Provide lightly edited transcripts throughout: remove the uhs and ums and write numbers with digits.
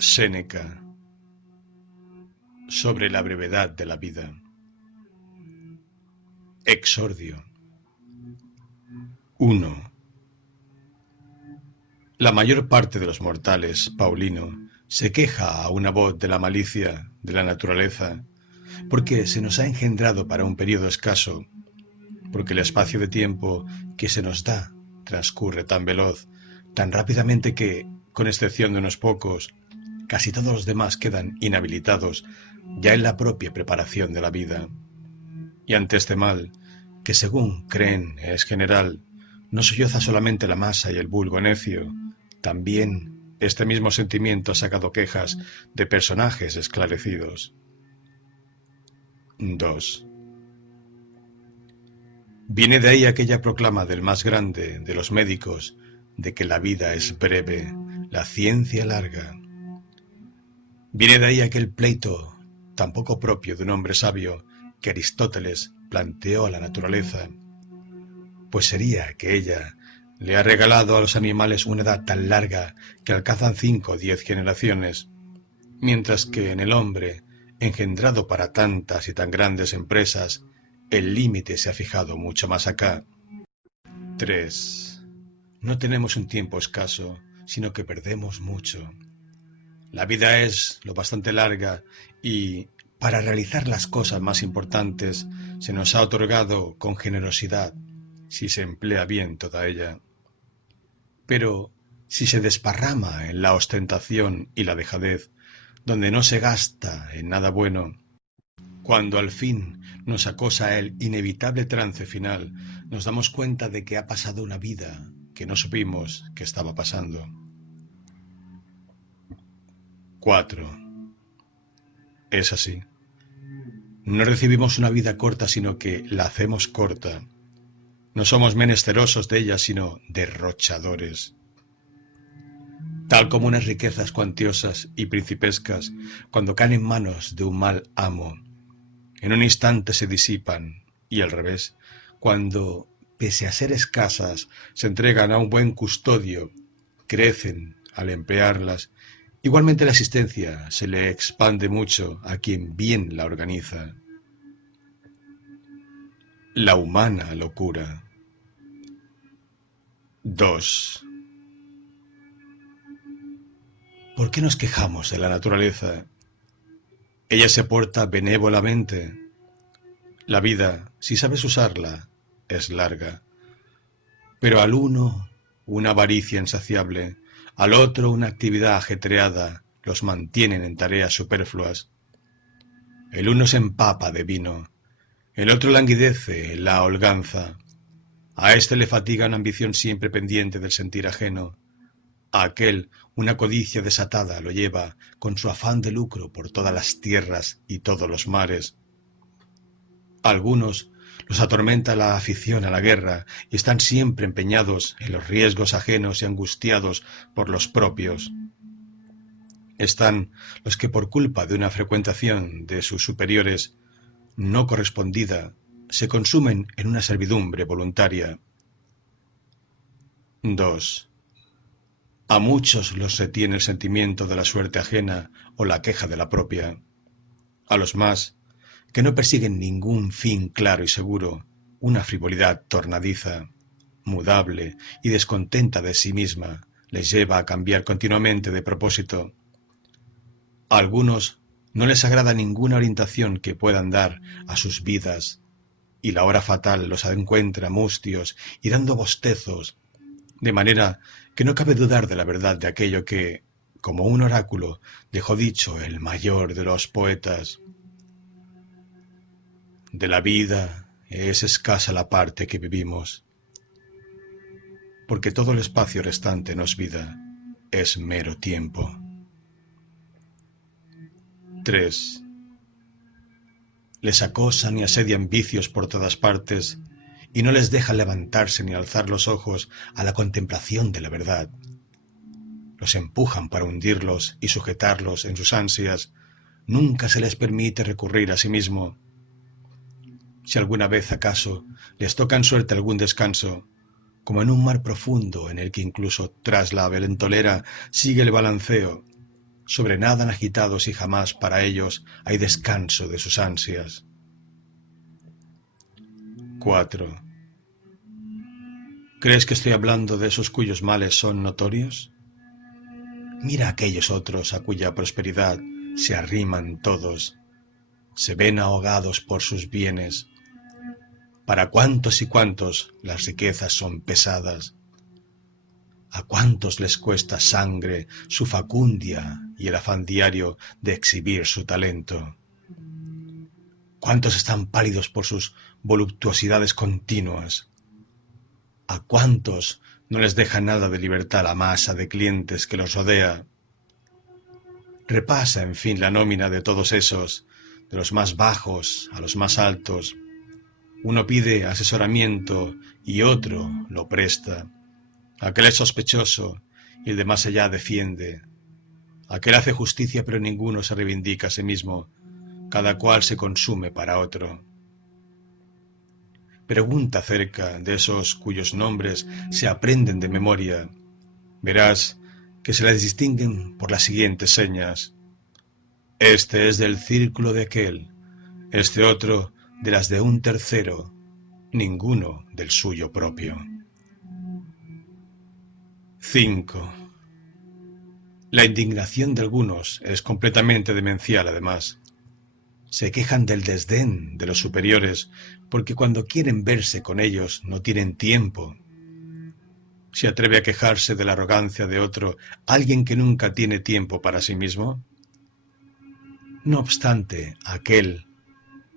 Séneca, sobre la brevedad de la vida. Exordio. 1. La mayor parte de los mortales, Paulino, se queja a una voz de la malicia de la naturaleza, porque se nos ha engendrado para un periodo escaso, porque el espacio de tiempo que se nos da transcurre tan veloz, tan rápidamente que, con excepción de unos pocos, casi todos los demás quedan inhabilitados ya en la propia preparación de la vida. Y ante este mal, que según creen es general, no solloza solamente la masa y el vulgo necio, también este mismo sentimiento ha sacado quejas de personajes esclarecidos. 2. Viene de ahí aquella proclama del más grande de los médicos de que la vida es breve, la ciencia larga. Viene de ahí aquel pleito tan poco propio de un hombre sabio que Aristóteles planteó a la naturaleza, pues sería que ella le ha regalado a los animales una edad tan larga que alcanzan 5 o 10 generaciones, mientras que en el hombre, engendrado para tantas y tan grandes empresas, el límite se ha fijado mucho más acá. 3. No tenemos un tiempo escaso, sino que perdemos mucho. La vida es lo bastante larga y, para realizar las cosas más importantes, se nos ha otorgado con generosidad, si se emplea bien toda ella. Pero si se desparrama en la ostentación y la dejadez, donde no se gasta en nada bueno, cuando al fin nos acosa el inevitable trance final, nos damos cuenta de que ha pasado una vida que no supimos que estaba pasando. 4. Es así. No recibimos una vida corta, sino que la hacemos corta. No somos menesterosos de ella, sino derrochadores. Tal como unas riquezas cuantiosas y principescas, cuando caen en manos de un mal amo, en un instante se disipan, y al revés, cuando, pese a ser escasas, se entregan a un buen custodio, crecen al emplearlas. Igualmente la existencia se le expande mucho a quien bien la organiza. La humana locura. 2. ¿Por qué nos quejamos de la naturaleza? Ella se porta benévolamente. La vida, si sabes usarla, es larga. Pero al uno una avaricia insaciable, al otro una actividad ajetreada los mantienen en tareas superfluas. El uno se empapa de vino, el otro languidece en la holganza. A éste le fatiga una ambición siempre pendiente del sentir ajeno. A aquel una codicia desatada lo lleva con su afán de lucro por todas las tierras y todos los mares. A algunos los atormenta la afición a la guerra y están siempre empeñados en los riesgos ajenos y angustiados por los propios. Están los que por culpa de una frecuentación de sus superiores no correspondida se consumen en una servidumbre voluntaria. 2. A muchos los retiene el sentimiento de la suerte ajena o la queja de la propia. A los más, que no persiguen ningún fin claro y seguro, una frivolidad tornadiza, mudable y descontenta de sí misma, les lleva a cambiar continuamente de propósito. A algunos no les agrada ninguna orientación que puedan dar a sus vidas, y la hora fatal los encuentra mustios y dando bostezos, de manera que no cabe dudar de la verdad de aquello que, como un oráculo, dejó dicho el mayor de los poetas. De la vida es escasa la parte que vivimos, porque todo el espacio restante no es vida, es mero tiempo. 3. Les acosan y asedian vicios por todas partes, y no les dejan levantarse ni alzar los ojos a la contemplación de la verdad. Los empujan para hundirlos y sujetarlos en sus ansias. Nunca se les permite recurrir a sí mismo. Si alguna vez acaso les toca en suerte algún descanso, como en un mar profundo en el que incluso tras la ventolera sigue el balanceo, sobrenadan agitados y jamás para ellos hay descanso de sus ansias. 4. ¿Crees que estoy hablando de esos cuyos males son notorios? Mira a aquellos otros a cuya prosperidad se arriman todos, se ven ahogados por sus bienes. Para cuántos y cuántos las riquezas son pesadas. A cuántos les cuesta sangre su facundia y el afán diario de exhibir su talento. Cuántos están pálidos por sus voluptuosidades continuas. A cuántos no les deja nada de libertad la masa de clientes que los rodea. Repasa, en fin, la nómina de todos esos, de los más bajos a los más altos. Uno pide asesoramiento y otro lo presta. Aquel es sospechoso y el de más allá defiende. Aquel hace justicia pero ninguno se reivindica a sí mismo. Cada cual se consume para otro. Pregunta acerca de esos cuyos nombres se aprenden de memoria. Verás que se les distinguen por las siguientes señas. Este es del círculo de aquel, este otro de las de un tercero, ninguno del suyo propio. 5. La indignación de algunos es completamente demencial, además. Se quejan del desdén de los superiores porque cuando quieren verse con ellos no tienen tiempo. ¿Se atreve a quejarse de la arrogancia de otro alguien que nunca tiene tiempo para sí mismo? No obstante, aquel,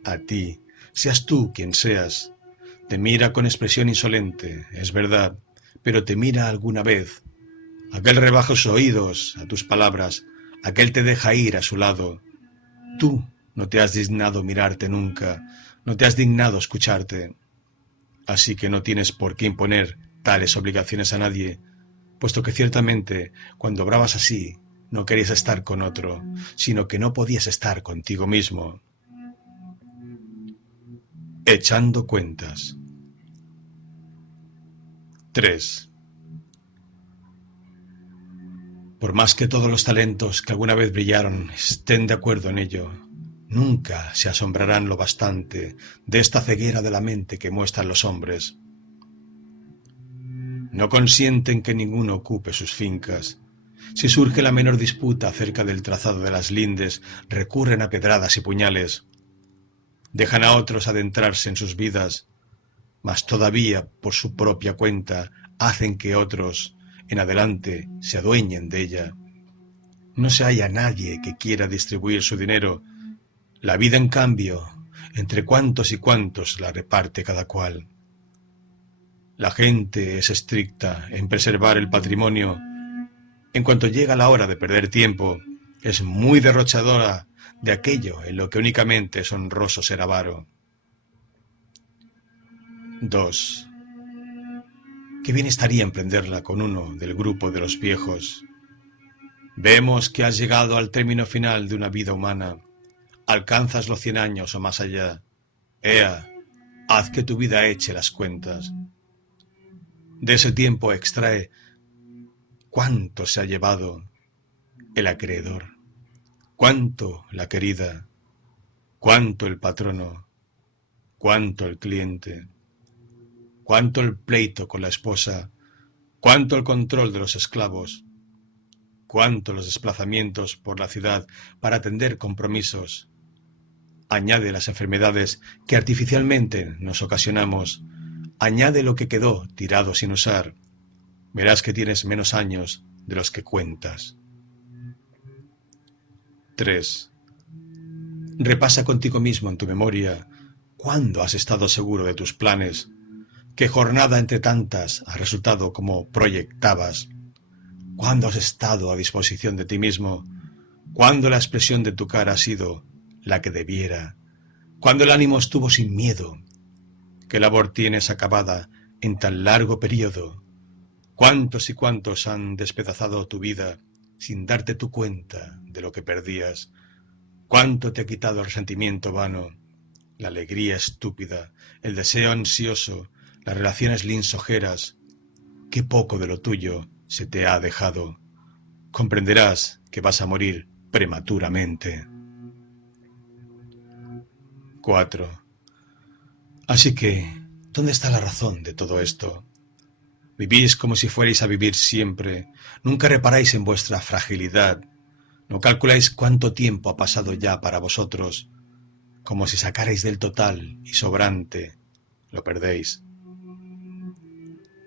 a ti, seas tú quien seas, te mira con expresión insolente, es verdad, pero te mira alguna vez. Aquel rebaja sus oídos a tus palabras, aquel te deja ir a su lado. Tú no te has dignado mirarte nunca, no te has dignado escucharte. Así que no tienes por qué imponer tales obligaciones a nadie, puesto que ciertamente, cuando obrabas así, no querías estar con otro, sino que no podías estar contigo mismo. Echando cuentas. 3. Por más que todos los talentos que alguna vez brillaron estén de acuerdo en ello, nunca se asombrarán lo bastante de esta ceguera de la mente que muestran los hombres. No consienten que ninguno ocupe sus fincas. Si surge la menor disputa acerca del trazado de las lindes, recurren a pedradas y puñales. Dejan a otros adentrarse en sus vidas, mas todavía por su propia cuenta hacen que otros en adelante se adueñen de ella. No se halla nadie que quiera distribuir su dinero. La vida, en cambio, entre cuántos y cuántos la reparte cada cual. La gente es estricta en preservar el patrimonio. En cuanto llega la hora de perder tiempo, es muy derrochadora de aquello en lo que únicamente es honroso ser avaro. 2. Qué bien estaría emprenderla con uno del grupo de los viejos. Vemos que has llegado al término final de una vida humana. Alcanzas los 100 años o más allá. Ea, haz que tu vida eche las cuentas. De ese tiempo extrae cuánto se ha llevado el acreedor, cuánto la querida, cuánto el patrono, cuánto el cliente, cuánto el pleito con la esposa, cuánto el control de los esclavos, cuánto los desplazamientos por la ciudad para atender compromisos. Añade las enfermedades que artificialmente nos ocasionamos, añade lo que quedó tirado sin usar. Verás que tienes menos años de los que cuentas. 3. Repasa contigo mismo en tu memoria cuándo has estado seguro de tus planes, qué jornada entre tantas ha resultado como proyectabas, cuándo has estado a disposición de ti mismo, cuándo la expresión de tu cara ha sido la que debiera, cuándo el ánimo estuvo sin miedo, qué labor tienes acabada en tan largo periodo, cuántos y cuántos han despedazado tu vida sin darte tu cuenta de lo que perdías, cuánto te ha quitado el resentimiento vano, la alegría estúpida, el deseo ansioso, las relaciones lisonjeras, qué poco de lo tuyo se te ha dejado, comprenderás que vas a morir prematuramente. 4. Así que, ¿dónde está la razón de todo esto? Vivís como si fuerais a vivir siempre, nunca reparáis en vuestra fragilidad, no calculáis cuánto tiempo ha pasado ya para vosotros, como si sacarais del total y sobrante, lo perdéis.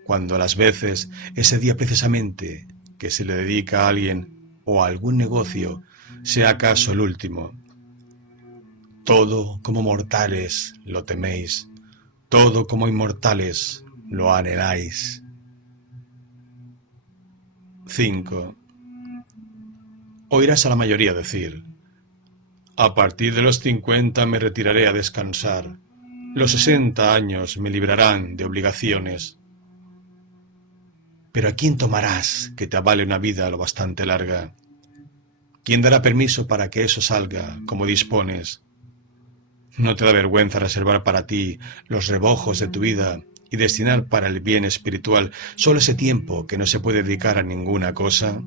Cuando a las veces ese día precisamente que se le dedica a alguien o a algún negocio sea acaso el último, todo como mortales lo teméis, todo como inmortales lo anheláis. 5. Oirás a la mayoría decir: a partir de los 50 me retiraré a descansar, los 60 años me librarán de obligaciones. Pero ¿a quién tomarás que te avale una vida lo bastante larga? ¿Quién dará permiso para que eso salga como dispones? ¿No te da vergüenza reservar para ti los rebojos de tu vida y destinar para el bien espiritual solo ese tiempo que no se puede dedicar a ninguna cosa?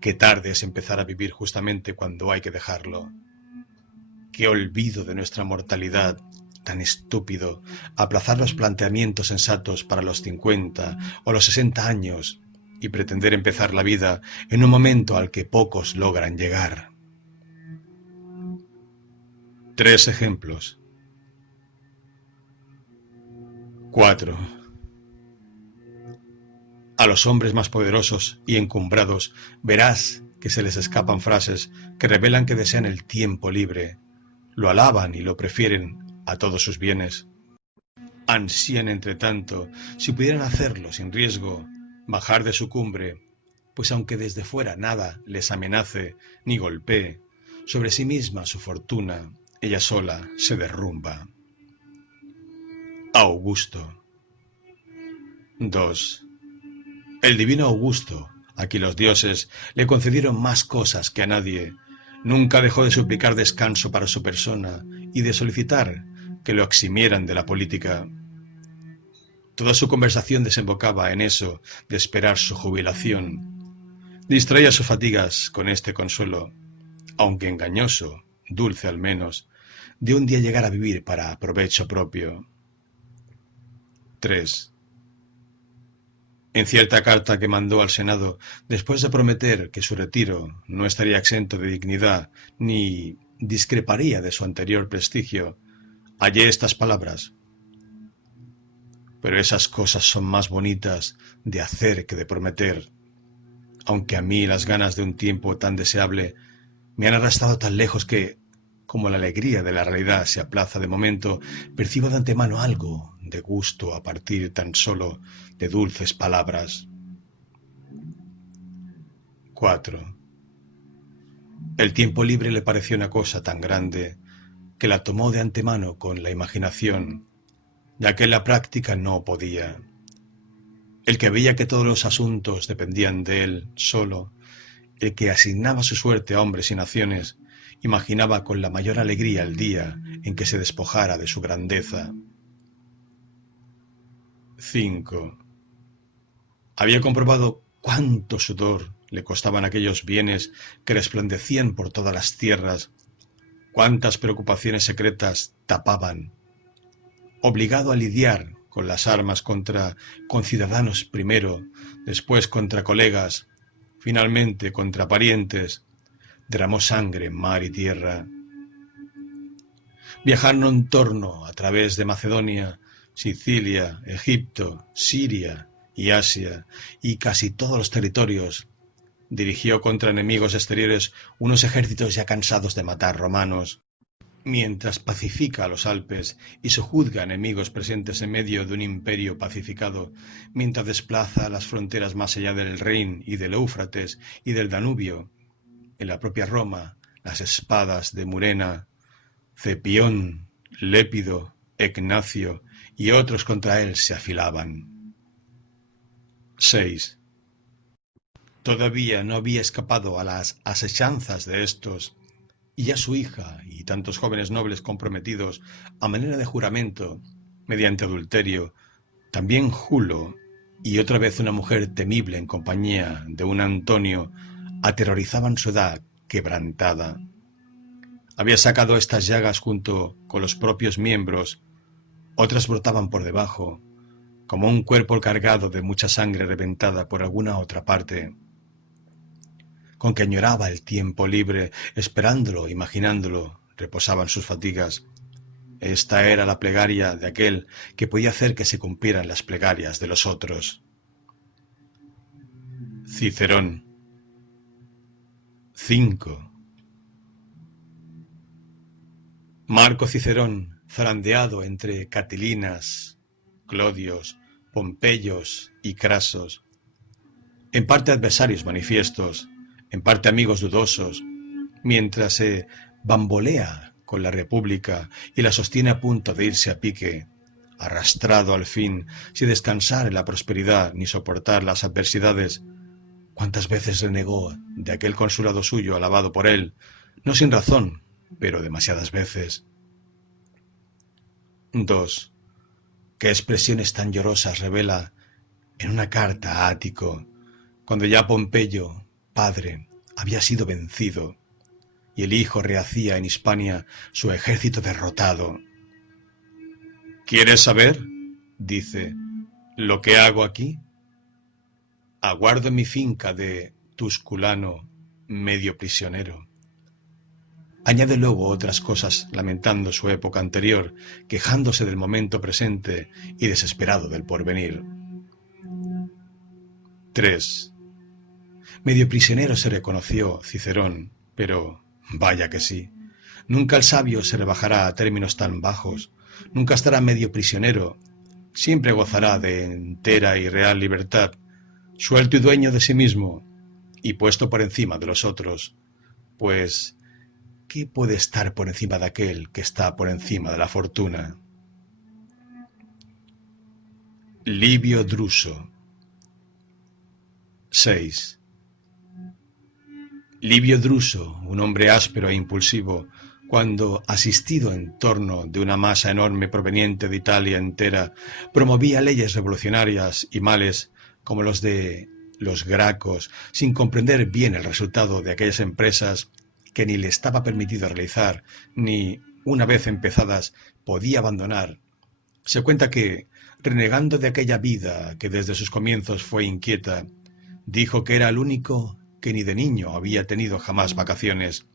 Qué tarde es empezar a vivir justamente cuando hay que dejarlo. Qué olvido de nuestra mortalidad, tan estúpido, aplazar los planteamientos sensatos para los 50 o los 60 años y pretender empezar la vida en un momento al que pocos logran llegar. 3 ejemplos. 4. A los hombres más poderosos y encumbrados verás que se les escapan frases que revelan que desean el tiempo libre, lo alaban y lo prefieren a todos sus bienes. Ansían, entre tanto, si pudieran hacerlo sin riesgo, bajar de su cumbre, pues aunque desde fuera nada les amenace ni golpee, sobre sí misma su fortuna, ella sola se derrumba. Augusto. 2. El divino Augusto, a quien los dioses le concedieron más cosas que a nadie, nunca dejó de suplicar descanso para su persona y de solicitar que lo eximieran de la política. Toda su conversación desembocaba en eso de esperar su jubilación. Distraía sus fatigas con este consuelo, aunque engañoso, dulce al menos, de un día llegar a vivir para provecho propio. 3. En cierta carta que mandó al Senado, después de prometer que su retiro no estaría exento de dignidad ni discreparía de su anterior prestigio, hallé estas palabras: pero esas cosas son más bonitas de hacer que de prometer, aunque a mí las ganas de un tiempo tan deseable me han arrastrado tan lejos que, como la alegría de la realidad se aplaza de momento, percibo de antemano algo de gusto a partir tan solo de dulces palabras. 4. El tiempo libre le pareció una cosa tan grande que la tomó de antemano con la imaginación, ya que en la práctica no podía. El que veía que todos los asuntos dependían de él solo, el que asignaba su suerte a hombres y naciones, imaginaba con la mayor alegría el día en que se despojara de su grandeza. 5. Había comprobado cuánto sudor le costaban aquellos bienes que resplandecían por todas las tierras, cuántas preocupaciones secretas tapaban. Obligado a lidiar con las armas contra conciudadanos primero, después contra colegas, finalmente contra parientes, derramó sangre en mar y tierra. Viajaron en torno a través de Macedonia, Sicilia, Egipto, Siria y Asia, y casi todos los territorios. Dirigió contra enemigos exteriores unos ejércitos ya cansados de matar romanos, mientras pacifica a los Alpes y sojuzga enemigos presentes en medio de un imperio pacificado, mientras desplaza las fronteras más allá del Rin y del Éufrates y del Danubio. En la propia Roma, las espadas de Murena, Cepión, Lépido, Ignacio y otros contra él se afilaban. 6. Todavía no había escapado a las asechanzas de estos, y ya su hija y tantos jóvenes nobles comprometidos a manera de juramento, mediante adulterio, también Julo, y otra vez una mujer temible en compañía de un Antonio aterrorizaban su edad quebrantada. Había sacado estas llagas junto con los propios miembros, otras brotaban por debajo, como un cuerpo cargado de mucha sangre reventada por alguna otra parte, con que añoraba el tiempo libre, esperándolo, imaginándolo, reposaban sus fatigas. Esta era la plegaria de aquel que podía hacer que se cumplieran las plegarias de los otros. Cicerón. 5. Marco Cicerón, zarandeado entre Catilinas, Clodios, Pompeyos y Crasos, en parte adversarios manifiestos, en parte amigos dudosos, mientras se bambolea con la República y la sostiene a punto de irse a pique, arrastrado al fin, sin descansar en la prosperidad ni soportar las adversidades. ¿Cuántas veces renegó de aquel consulado suyo alabado por él, no sin razón, pero demasiadas veces? 2. ¿Qué expresiones tan llorosas revela en una carta a Ático, cuando ya Pompeyo, padre, había sido vencido, y el hijo rehacía en Hispania su ejército derrotado? ¿Quieres saber, dice, lo que hago aquí? Aguardo en mi finca de Tusculano, medio prisionero. Añade luego otras cosas lamentando su época anterior, quejándose del momento presente y desesperado del porvenir. 3. Medio prisionero se reconoció Cicerón, pero vaya que sí. Nunca el sabio se rebajará a términos tan bajos, nunca estará medio prisionero, siempre gozará de entera y real libertad, suelto y dueño de sí mismo, y puesto por encima de los otros, pues ¿qué puede estar por encima de aquel que está por encima de la fortuna? Livio Druso. 6. Livio Druso, un hombre áspero e impulsivo, cuando, asistido en torno de una masa enorme proveniente de Italia entera, promovía leyes revolucionarias y males como los de los Gracos, sin comprender bien el resultado de aquellas empresas que ni le estaba permitido realizar, ni, una vez empezadas, podía abandonar. Se cuenta que, renegando de aquella vida que desde sus comienzos fue inquieta, dijo que era el único que ni de niño había tenido jamás vacaciones.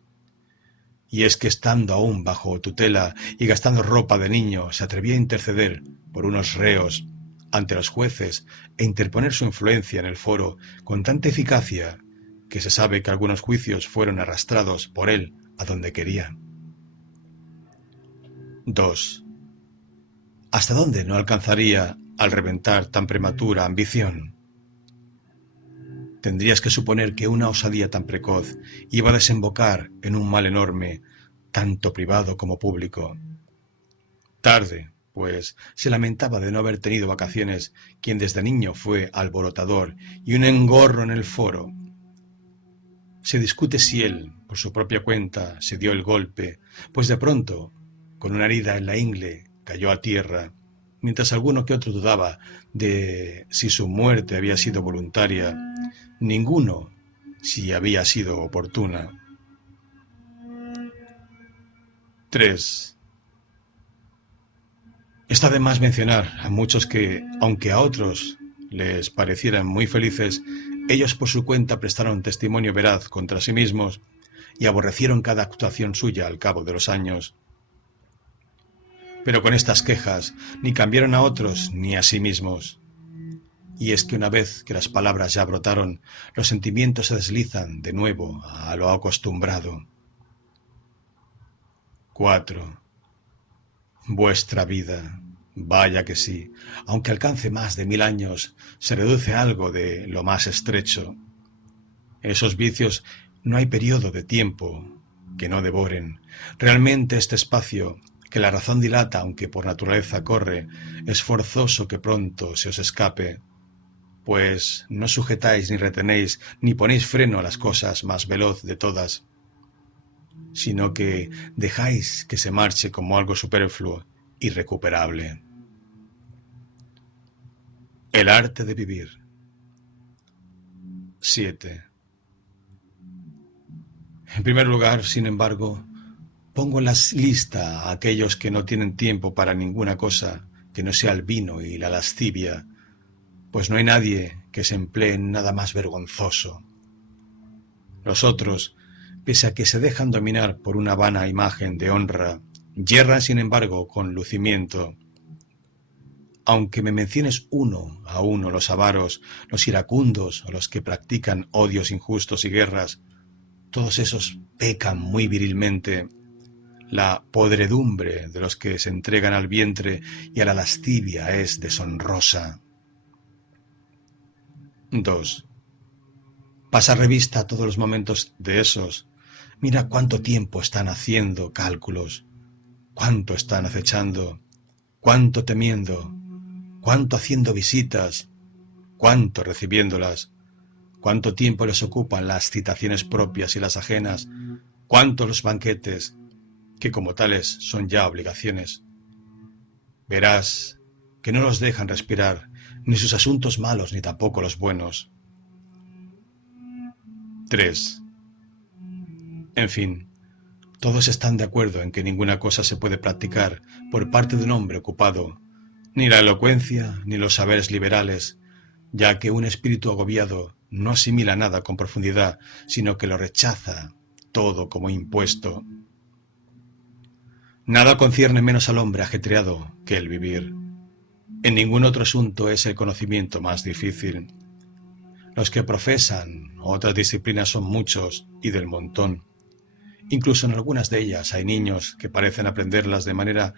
Y es que estando aún bajo tutela y gastando ropa de niño, se atrevía a interceder por unos reos ante los jueces e interponer su influencia en el foro con tanta eficacia que se sabe que algunos juicios fueron arrastrados por él a donde quería. 2. ¿Hasta dónde no alcanzaría al reventar tan prematura ambición? Tendrías que suponer que una osadía tan precoz iba a desembocar en un mal enorme, tanto privado como público. Tarde, pues, se lamentaba de no haber tenido vacaciones quien desde niño fue alborotador y un engorro en el foro. Se discute si él, por su propia cuenta, se dio el golpe, pues de pronto, con una herida en la ingle, cayó a tierra, mientras alguno que otro dudaba de si su muerte había sido voluntaria, ninguno si había sido oportuna. 3. Está de más mencionar a muchos que, aunque a otros les parecieran muy felices, ellos por su cuenta prestaron testimonio veraz contra sí mismos y aborrecieron cada actuación suya al cabo de los años. Pero con estas quejas ni cambiaron a otros ni a sí mismos. Y es que una vez que las palabras ya brotaron, los sentimientos se deslizan de nuevo a lo acostumbrado. 4. Vuestra vida, vaya que sí, aunque alcance más de 1000 años, se reduce algo de lo más estrecho. Esos vicios no hay periodo de tiempo que no devoren. Realmente este espacio, que la razón dilata aunque por naturaleza corre, es forzoso que pronto se os escape, pues no sujetáis ni retenéis ni ponéis freno a las cosas más veloz de todas, sino que dejáis que se marche como algo superfluo, irrecuperable. El arte de vivir. 7. En primer lugar, sin embargo, pongo en la lista a aquellos que no tienen tiempo para ninguna cosa que no sea el vino y la lascivia, pues no hay nadie que se emplee en nada más vergonzoso. Los otros, pese a que se dejan dominar por una vana imagen de honra, yerran sin embargo con lucimiento. Aunque me menciones uno a uno los avaros, los iracundos o los que practican odios injustos y guerras, todos esos pecan muy virilmente. La podredumbre de los que se entregan al vientre y a la lascivia es deshonrosa. 2. Pasa revista a todos los momentos de esos. Mira cuánto tiempo están haciendo cálculos, cuánto están acechando, cuánto temiendo, cuánto haciendo visitas, cuánto recibiéndolas, cuánto tiempo les ocupan las citaciones propias y las ajenas, cuánto los banquetes, que como tales son ya obligaciones. Verás que no los dejan respirar, ni sus asuntos malos, ni tampoco los buenos. 3. En fin, todos están de acuerdo en que ninguna cosa se puede practicar por parte de un hombre ocupado, ni la elocuencia, ni los saberes liberales, ya que un espíritu agobiado no asimila nada con profundidad, sino que lo rechaza todo como impuesto. Nada concierne menos al hombre ajetreado que el vivir. En ningún otro asunto es el conocimiento más difícil. Los que profesan otras disciplinas son muchos y del montón. Incluso en algunas de ellas hay niños que parecen aprenderlas de manera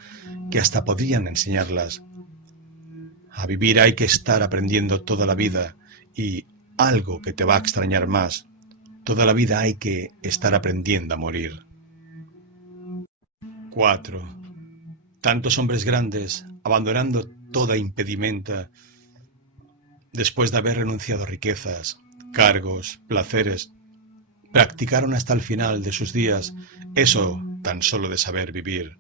que hasta podrían enseñarlas. A vivir hay que estar aprendiendo toda la vida y algo que te va a extrañar más. Toda la vida hay que estar aprendiendo a morir. 4. Tantos hombres grandes, abandonando toda impedimenta, después de haber renunciado a riquezas, cargos, placeres, practicaron hasta el final de sus días eso tan solo de saber vivir.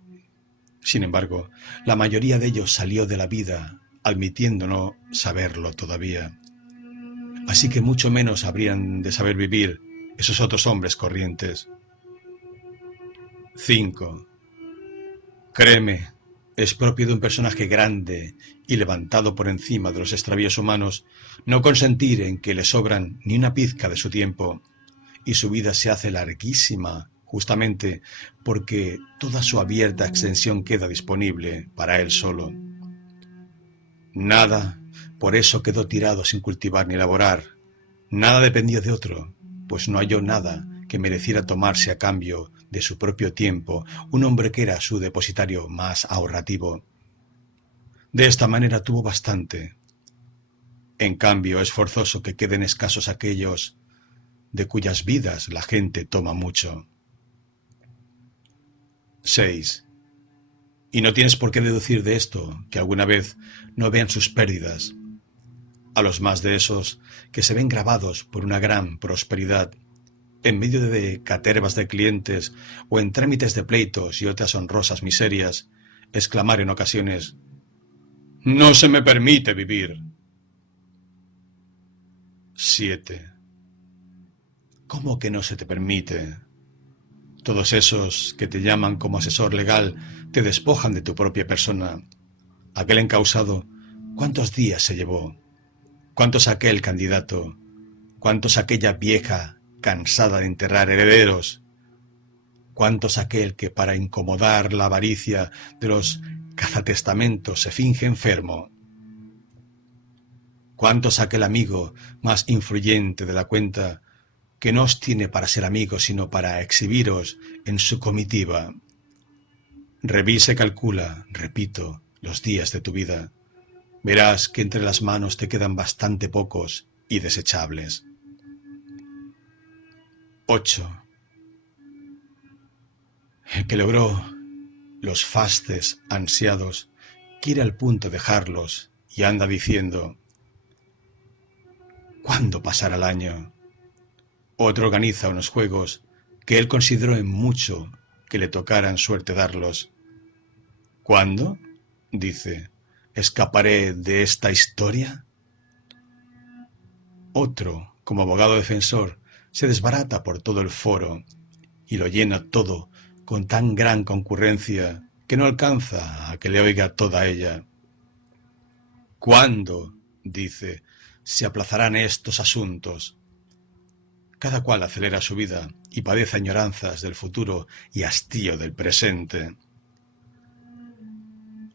Sin embargo, la mayoría de ellos salió de la vida admitiendo no saberlo todavía. Así que mucho menos habrían de saber vivir esos otros hombres corrientes. 5. Créeme, es propio de un personaje grande y levantado por encima de los extravíos humanos no consentir en que le sobran ni una pizca de su tiempo, y su vida se hace larguísima justamente porque toda su abierta extensión queda disponible para él solo. Nada, por eso quedó tirado sin cultivar ni elaborar. Nada dependió de otro, pues no halló nada que mereciera tomarse a cambio de su propio tiempo, un hombre que era su depositario más ahorrativo. De esta manera tuvo bastante. En cambio, es forzoso que queden escasos aquellos de cuyas vidas la gente toma mucho. 6. Y no tienes por qué deducir de esto que alguna vez no vean sus pérdidas. A los más de esos que se ven grabados por una gran prosperidad, en medio de catervas de clientes o en trámites de pleitos y otras honrosas miserias, exclamar en ocasiones: «No se me permite vivir». 7. ¿Cómo que no se te permite? Todos esos que te llaman como asesor legal te despojan de tu propia persona. Aquel encausado, ¿cuántos días se llevó? ¿Cuántos aquel candidato? ¿Cuántos aquella vieja cansada de enterrar herederos? ¿Cuántos aquel que para incomodar la avaricia de los cazatestamentos se finge enfermo? ¿Cuántos aquel amigo más influyente de la cuenta que no os tiene para ser amigos sino para exhibiros en su comitiva? Revisa y calcula, repito, los días de tu vida. Verás que entre las manos te quedan bastante pocos y desechables. 8. El que logró los fastes ansiados quiere al punto dejarlos y anda diciendo: ¿cuándo pasará el año? Otro organiza unos juegos que él consideró en mucho que le tocaran suerte darlos. ¿Cuándo? Dice, ¿escaparé de esta historia? Otro, como abogado defensor, se desbarata por todo el foro y lo llena todo con tan gran concurrencia que no alcanza a que le oiga toda ella. ¿Cuándo, dice, se aplazarán estos asuntos? Cada cual acelera su vida y padece añoranzas del futuro y hastío del presente.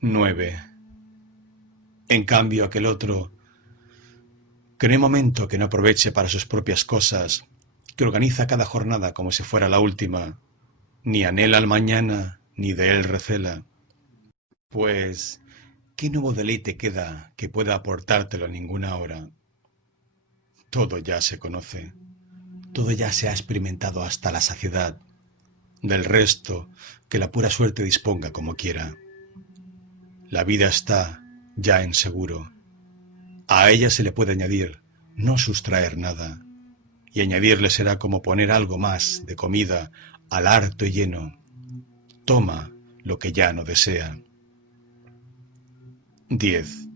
9. En cambio, aquel otro, que no hay momento que no aproveche para sus propias cosas, que organiza cada jornada como si fuera la última, ni anhela al mañana, ni de él recela. Pues, ¿qué nuevo deleite queda que pueda aportártelo en ninguna hora? Todo ya se conoce, todo ya se ha experimentado hasta la saciedad. Del resto, que la pura suerte disponga como quiera. La vida está ya en seguro. A ella se le puede añadir, no sustraer nada, y añadirle será como poner algo más de comida al harto y lleno. Toma lo que ya no desea. 10.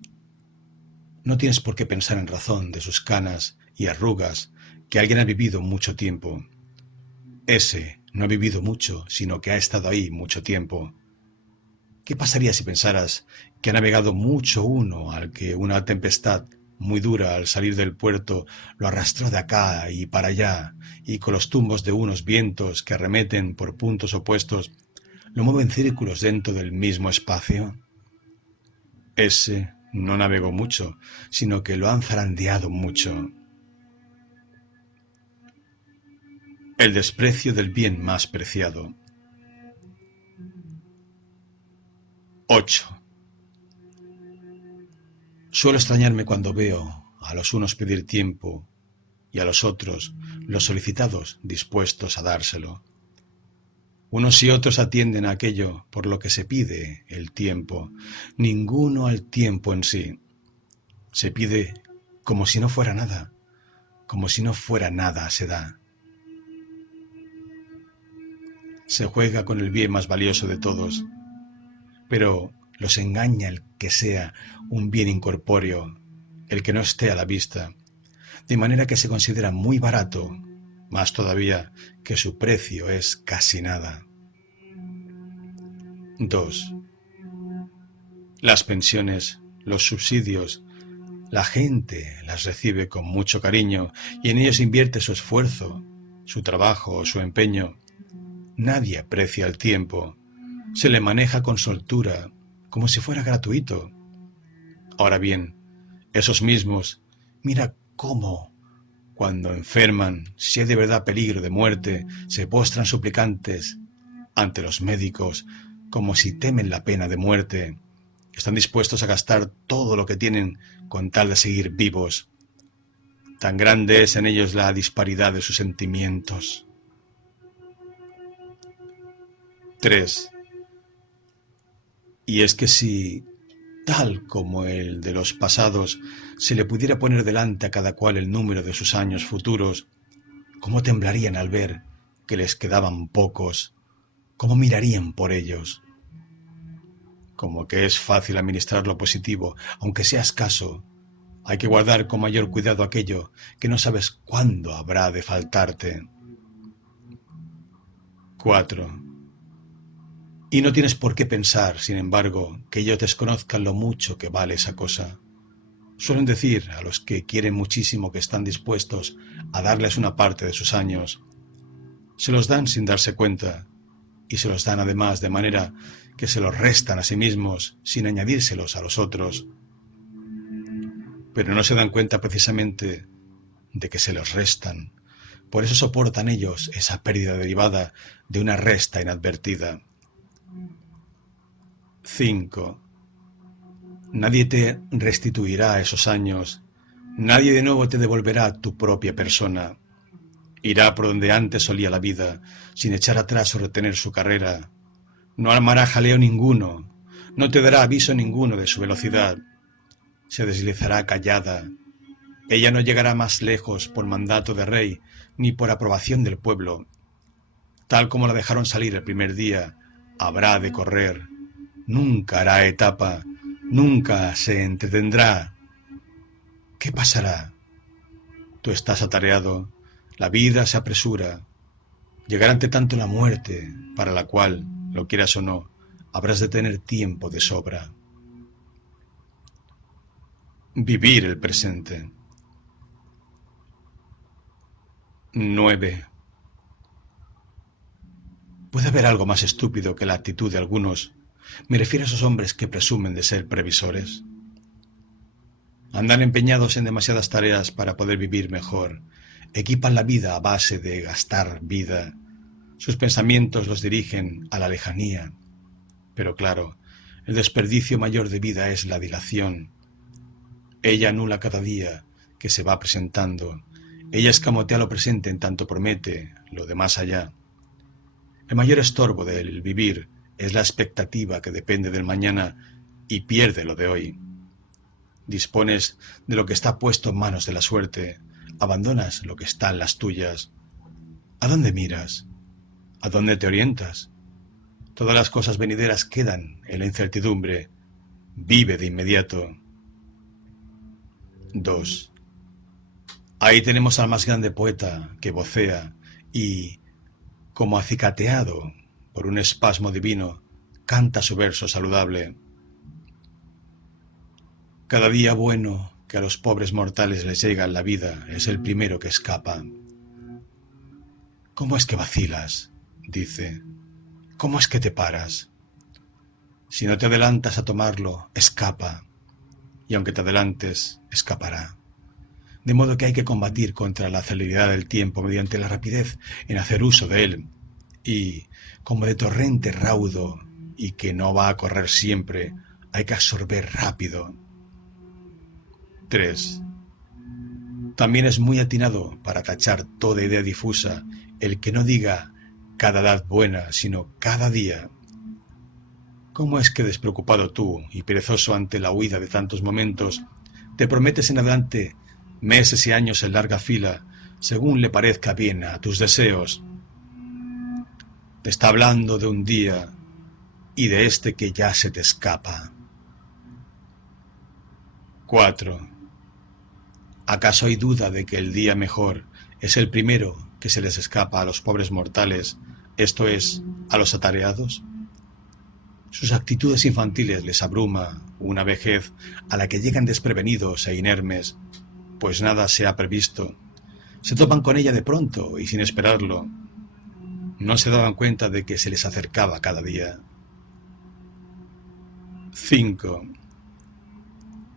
No tienes por qué pensar en razón de sus canas y arrugas que alguien ha vivido mucho tiempo. Ese no ha vivido mucho, sino que ha estado ahí mucho tiempo. ¿Qué pasaría si pensaras que ha navegado mucho uno al que una tempestad muy dura al salir del puerto lo arrastró de acá y para allá, y con los tumbos de unos vientos que arremeten por puntos opuestos lo mueven círculos dentro del mismo espacio? Ese no navegó mucho, sino que lo han zarandeado mucho. El desprecio del bien más preciado. 8. Suelo extrañarme cuando veo a los unos pedir tiempo y a los otros, los solicitados, dispuestos a dárselo. Unos y otros atienden a aquello por lo que se pide el tiempo, ninguno al tiempo en sí. Se pide como si no fuera nada, como si no fuera nada se da. Se juega con el bien más valioso de todos, pero los engaña el que sea un bien incorpóreo, el que no esté a la vista, de manera que se considera muy barato, más todavía que su precio es casi nada. 2. Las pensiones, los subsidios, la gente las recibe con mucho cariño y en ellos invierte su esfuerzo, su trabajo, su empeño. Nadie aprecia el tiempo, se le maneja con soltura, como si fuera gratuito. Ahora bien, esos mismos, mira cómo, cuando enferman, si hay de verdad peligro de muerte, se postran suplicantes ante los médicos, como si temen la pena de muerte. Están dispuestos a gastar todo lo que tienen con tal de seguir vivos. Tan grande es en ellos la disparidad de sus sentimientos. 3. Y es que si, tal como el de los pasados, se le pudiera poner delante a cada cual el número de sus años futuros, ¿cómo temblarían al ver que les quedaban pocos? ¿Cómo mirarían por ellos? Como que es fácil administrar lo positivo, aunque sea escaso, hay que guardar con mayor cuidado aquello que no sabes cuándo habrá de faltarte. 4. Y no tienes por qué pensar, sin embargo, que ellos desconozcan lo mucho que vale esa cosa. Suelen decir a los que quieren muchísimo que están dispuestos a darles una parte de sus años. Se los dan sin darse cuenta, y se los dan además de manera que se los restan a sí mismos sin añadírselos a los otros. Pero no se dan cuenta precisamente de que se los restan. Por eso soportan ellos esa pérdida derivada de una resta inadvertida. 5. Nadie te restituirá esos años, nadie de nuevo te devolverá tu propia persona. Irá por donde antes solía la vida, sin echar atrás o retener su carrera. No armará jaleo ninguno, no te dará aviso ninguno de su velocidad. Se deslizará callada. Ella no llegará más lejos por mandato de rey, ni por aprobación del pueblo. Tal como la dejaron salir el primer día, habrá de correr. Nunca hará etapa, nunca se entretendrá. ¿Qué pasará? Tú estás atareado, la vida se apresura. Llegará ante tanto la muerte, para la cual, lo quieras o no, habrás de tener tiempo de sobra. Vivir el presente. 9. ¿Puede haber algo más estúpido que la actitud de algunos? Me refiero a esos hombres que presumen de ser previsores. Andan empeñados en demasiadas tareas para poder vivir mejor. Equipan la vida a base de gastar vida. Sus pensamientos los dirigen a la lejanía. Pero claro, el desperdicio mayor de vida es la dilación. Ella anula cada día que se va presentando. Ella escamotea lo presente en tanto promete lo de más allá. El mayor estorbo del vivir es la expectativa que depende del mañana y pierde lo de hoy. Dispones de lo que está puesto en manos de la suerte, abandonas lo que está en las tuyas. ¿A dónde miras? ¿A dónde te orientas? Todas las cosas venideras quedan en la incertidumbre. Vive de inmediato. 2. Ahí tenemos al más grande poeta que vocea y, como acicateado por un espasmo divino, canta su verso saludable. Cada día bueno que a los pobres mortales les llega en la vida es el primero que escapa. ¿Cómo es que vacilas?, dice. ¿Cómo es que te paras? Si no te adelantas a tomarlo, escapa, y aunque te adelantes, escapará. De modo que hay que combatir contra la celeridad del tiempo mediante la rapidez en hacer uso de él, y, como de torrente raudo y que no va a correr siempre, hay que absorber rápido. 3. También es muy atinado para tachar toda idea difusa el que no diga cada edad buena, sino cada día. ¿Cómo es que despreocupado tú y perezoso ante la huida de tantos momentos, te prometes en adelante meses y años en larga fila, según le parezca bien a tus deseos? Te está hablando de un día y de este que ya se te escapa. 4. ¿Acaso hay duda de que el día mejor es el primero que se les escapa a los pobres mortales, esto es, a los atareados? Sus actitudes infantiles les abruma una vejez a la que llegan desprevenidos e inermes, pues nada se ha previsto. Se topan con ella de pronto y sin esperarlo. No se daban cuenta de que se les acercaba cada día. 5.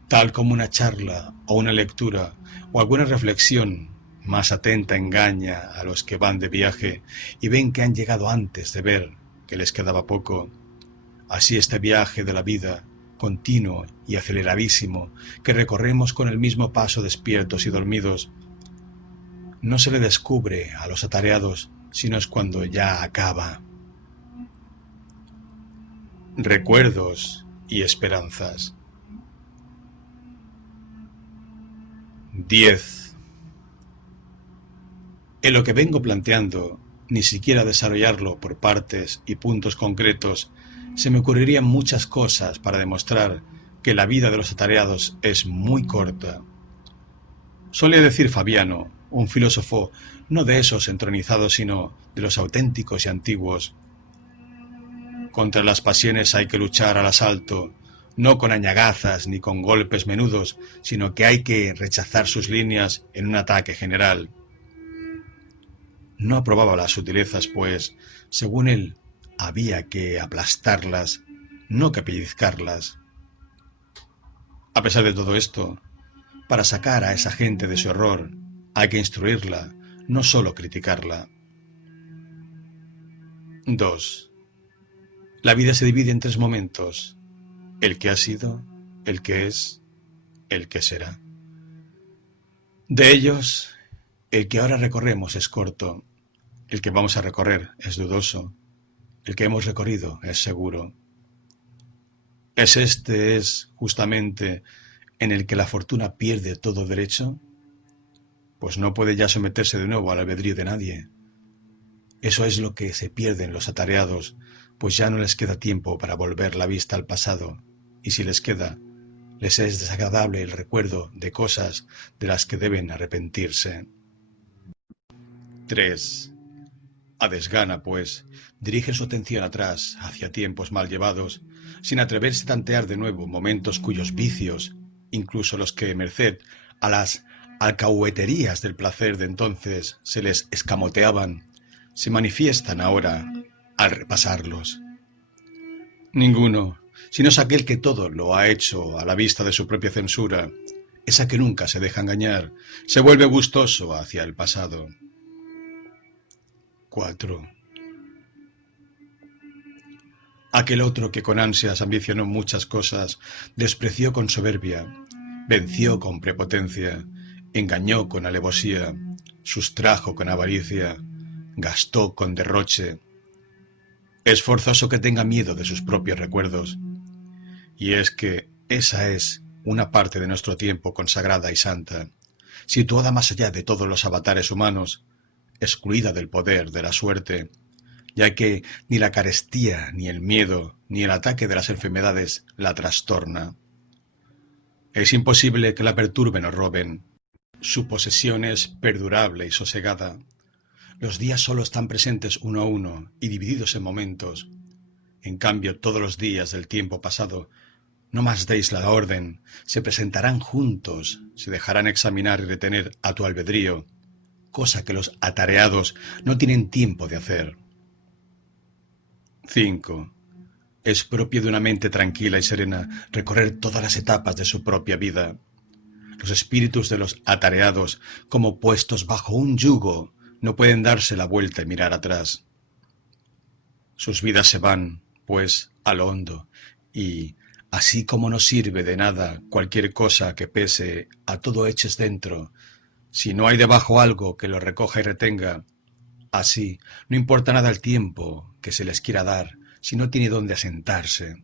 Tal como una charla o una lectura o alguna reflexión más atenta engaña a los que van de viaje y ven que han llegado antes de ver que les quedaba poco. Así este viaje de la vida, continuo y aceleradísimo, que recorremos con el mismo paso despiertos y dormidos, no se le descubre a los atareados, sino es cuando ya acaba. Recuerdos y esperanzas. 10. En lo que vengo planteando, ni siquiera desarrollarlo por partes y puntos concretos, se me ocurrirían muchas cosas para demostrar que la vida de los atareados es muy corta. Solía decir Fabiano, un filósofo no de esos entronizados, sino de los auténticos y antiguos: contra las pasiones hay que luchar al asalto, no con añagazas ni con golpes menudos, sino que hay que rechazar sus líneas en un ataque general. No aprobaba las sutilezas, pues, según él, había que aplastarlas, no que pellizcarlas. A pesar de todo esto, para sacar a esa gente de su error, hay que instruirla, no solo criticarla. 2. La vida se divide en 3 momentos: el que ha sido, el que es, el que será. De ellos, el que ahora recorremos es corto, el que vamos a recorrer es dudoso, el que hemos recorrido es seguro. ¿Es justamente en el que la fortuna pierde todo derecho? Pues no puede ya someterse de nuevo al albedrío de nadie. Eso es lo que se pierde en los atareados, pues ya no les queda tiempo para volver la vista al pasado, y si les queda, Les es desagradable el recuerdo de cosas de las que deben arrepentirse. 3. A desgana, pues, dirigen su atención atrás, hacia tiempos mal llevados, sin atreverse a tantear de nuevo momentos cuyos vicios, incluso los que, merced a las alcahueterías del placer de entonces se les escamoteaban, se manifiestan ahora al repasarlos. Ninguno, sino es aquel que todo lo ha hecho a la vista de su propia censura, esa que nunca se deja engañar, se vuelve gustoso hacia el pasado. 4. Aquel otro que con ansias ambicionó muchas cosas, despreció con soberbia, venció con prepotencia, engañó con alevosía, sustrajo con avaricia, gastó con derroche. Es forzoso que tenga miedo de sus propios recuerdos, y es que esa es una parte de nuestro tiempo consagrada y santa, situada más allá de todos los avatares humanos, excluida del poder de la suerte, ya que ni la carestía, ni el miedo, ni el ataque de las enfermedades la trastorna. Es imposible que la perturben o roben. Su posesión es perdurable y sosegada. Los días solo están presentes uno a uno y divididos en momentos. En cambio, todos los días del tiempo pasado, no más deis la orden, se presentarán juntos, se dejarán examinar y retener a tu albedrío, cosa que los atareados no tienen tiempo de hacer. 5. Es propio de una mente tranquila y serena recorrer todas las etapas de su propia vida. Los espíritus de los atareados, como puestos bajo un yugo, no pueden darse la vuelta y mirar atrás. Sus vidas se van, pues, a lo hondo, y, así como no sirve de nada cualquier cosa que pese, a todo eches dentro, si no hay debajo algo que lo recoja y retenga, así no importa nada el tiempo que se les quiera dar, si no tiene dónde asentarse.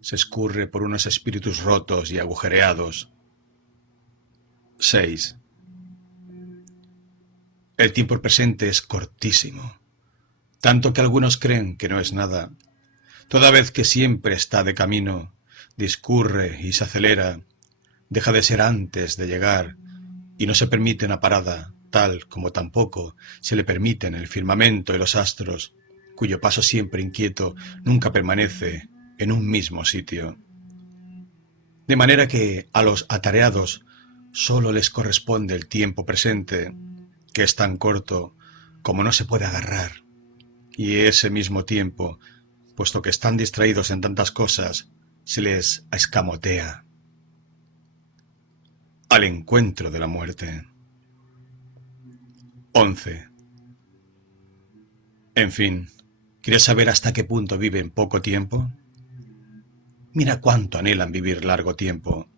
Se escurre por unos espíritus rotos y agujereados. 6. El tiempo presente es cortísimo, tanto que algunos creen que no es nada, toda vez que siempre está de camino, discurre y se acelera, deja de ser antes de llegar, y no se permite una parada, tal como tampoco se le permiten el firmamento y los astros, cuyo paso siempre inquieto nunca permanece en un mismo sitio. De manera que a los atareados sólo les corresponde el tiempo presente, que es tan corto como no se puede agarrar, y ese mismo tiempo, puesto que están distraídos en tantas cosas, se les escamotea. Al encuentro de la muerte. 11. En fin, ¿quieres saber hasta qué punto viven poco tiempo? Mira cuánto anhelan vivir largo tiempo.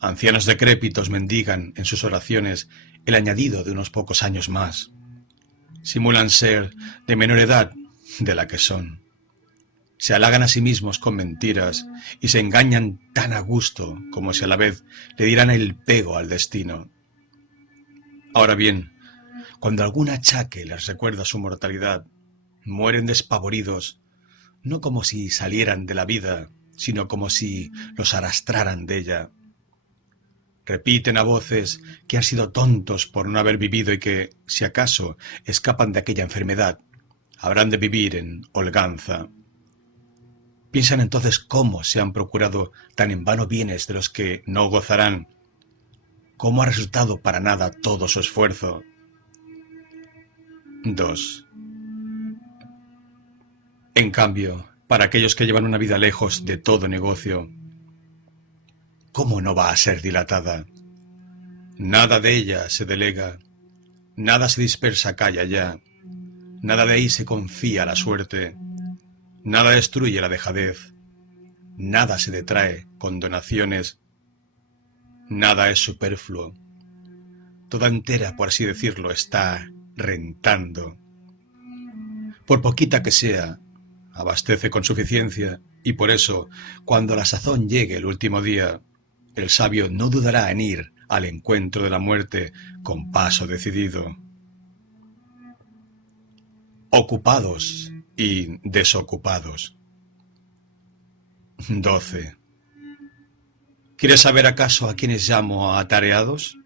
Ancianos decrépitos mendigan en sus oraciones el añadido de unos pocos años más. Simulan ser de menor edad de la que son. Se halagan a sí mismos con mentiras y se engañan tan a gusto como si a la vez le dieran el pego al destino. Ahora bien, cuando algún achaque les recuerda su mortalidad, mueren despavoridos, no como si salieran de la vida, sino como si los arrastraran de ella. Repiten a voces que han sido tontos por no haber vivido y que, si acaso escapan de aquella enfermedad, habrán de vivir en holganza. Piensan entonces cómo se han procurado tan en vano bienes de los que no gozarán, cómo ha resultado para nada todo su esfuerzo. 2. En cambio, para aquellos que llevan una vida lejos de todo negocio, ¿cómo no va a ser dilatada? Nada de ella se delega, nada se dispersa acá y allá, nada de ahí se confía a la suerte, nada destruye la dejadez, nada se detrae con donaciones, nada es superfluo, toda entera, por así decirlo, está rentando. Por poquita que sea, abastece con suficiencia, y por eso, cuando la sazón llegue el último día, el sabio no dudará en ir al encuentro de la muerte con paso decidido. Ocupados y desocupados. 12. ¿Quieres saber acaso a quiénes llamo atareados?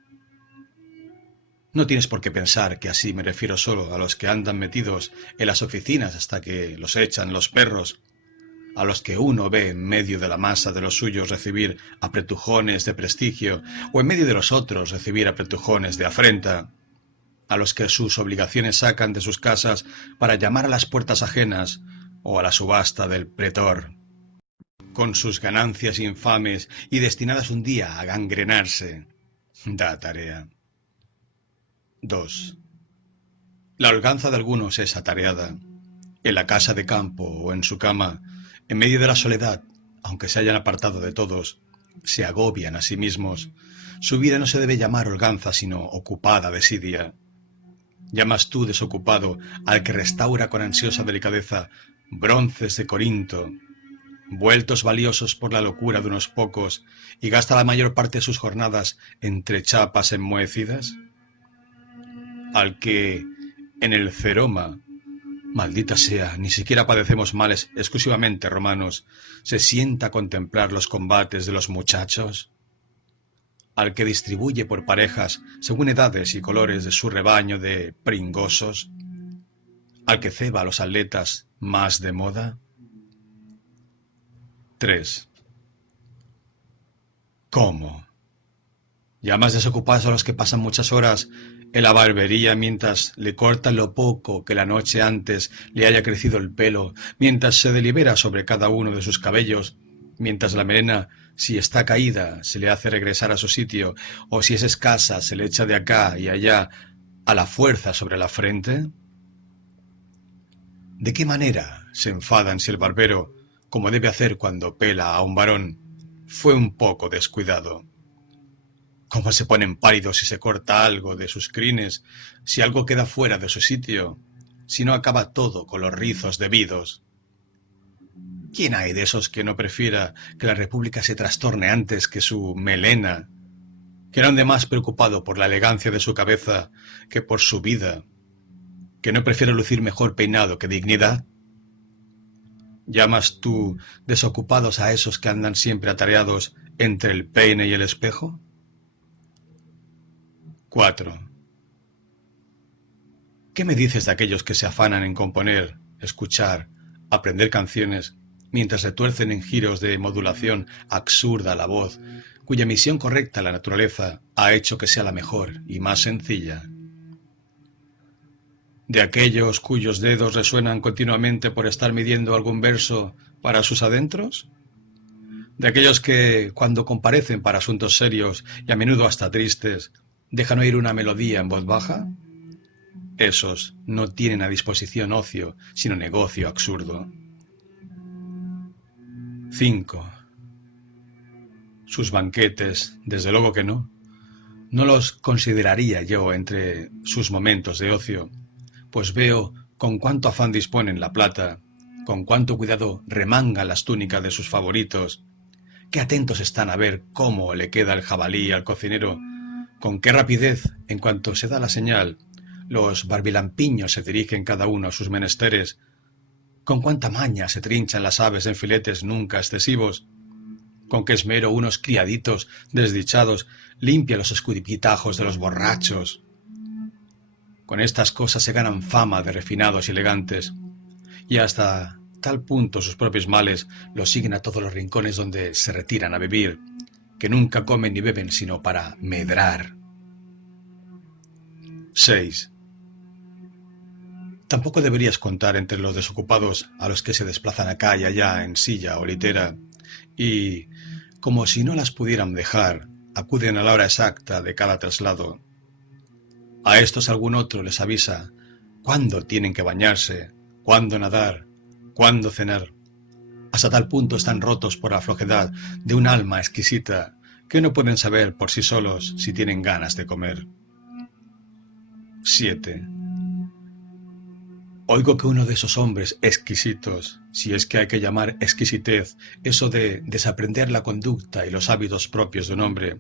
No tienes por qué pensar que así me refiero solo a los que andan metidos en las oficinas hasta que los echan los perros, a los que uno ve en medio de la masa de los suyos recibir apretujones de prestigio o en medio de los otros recibir apretujones de afrenta, a los que sus obligaciones sacan de sus casas para llamar a las puertas ajenas o a la subasta del pretor, con sus ganancias infames y destinadas un día a gangrenarse. Da tarea. 2. La holganza de algunos es atareada. En la casa de campo o en su cama, en medio de la soledad, aunque se hayan apartado de todos, se agobian a sí mismos. Su vida no se debe llamar holganza, sino ocupada desidia. Llamas tú desocupado al que restaura con ansiosa delicadeza bronces de Corinto, vueltos valiosos por la locura de unos pocos, y gasta la mayor parte de sus jornadas entre chapas enmohecidas. Al que en el ceroma, maldita sea, ni siquiera padecemos males exclusivamente romanos, se sienta a contemplar los combates de los muchachos. Al que distribuye por parejas, según edades y colores de su rebaño de pringosos. Al que ceba a los atletas más de moda. 3. ¿Cómo? ¿Llamas desocupados a los que pasan muchas horas en la barbería mientras le cortan lo poco que la noche antes le haya crecido el pelo, mientras se delibera sobre cada uno de sus cabellos, mientras la melena, si está caída, se le hace regresar a su sitio, o si es escasa, se le echa de acá y allá a la fuerza sobre la frente? ¿De qué manera se enfadan si el barbero, como debe hacer cuando pela a un varón, fue un poco descuidado? ¿Cómo se ponen pálidos si se corta algo de sus crines, si algo queda fuera de su sitio, si no acaba todo con los rizos debidos? ¿Quién hay de esos que no prefiera que la república se trastorne antes que su melena, que no ande más preocupado por la elegancia de su cabeza que por su vida, que no prefiere lucir mejor peinado que dignidad? ¿Llamas tú desocupados a esos que andan siempre atareados entre el peine y el espejo? 4. ¿Qué me dices de aquellos que se afanan en componer, escuchar, aprender canciones, mientras retuercen en giros de modulación absurda la voz, cuya misión correcta la naturaleza ha hecho que sea la mejor y más sencilla? ¿De aquellos cuyos dedos resuenan continuamente por estar midiendo algún verso para sus adentros? ¿De aquellos que, cuando comparecen para asuntos serios y a menudo hasta tristes, dejan oír una melodía en voz baja? Esos no tienen a disposición ocio, sino negocio absurdo. 5. Sus banquetes, desde luego que no. No los consideraría yo entre sus momentos de ocio, pues veo con cuánto afán disponen la plata, con cuánto cuidado remangan las túnicas de sus favoritos, qué atentos están a ver cómo le queda el jabalí al cocinero, con qué rapidez, en cuanto se da la señal, los barbilampiños se dirigen cada uno a sus menesteres, con cuánta maña se trinchan las aves en filetes nunca excesivos, con qué esmero unos criaditos desdichados limpian los escupitajos de los borrachos. Con estas cosas se ganan fama de refinados y elegantes, y hasta tal punto sus propios males los siguen a todos los rincones donde se retiran a vivir, que nunca comen ni beben sino para medrar. 6. Tampoco deberías contar entre los desocupados a los que se desplazan acá y allá en silla o litera, y, como si no las pudieran dejar, acuden a la hora exacta de cada traslado. A estos algún otro les avisa cuándo tienen que bañarse, cuándo nadar, cuándo cenar. Hasta tal punto están rotos por la flojedad de un alma exquisita que no pueden saber por sí solos si tienen ganas de comer. 7. Oigo que uno de esos hombres exquisitos, si es que hay que llamar exquisitez eso de desaprender la conducta y los hábitos propios de un hombre,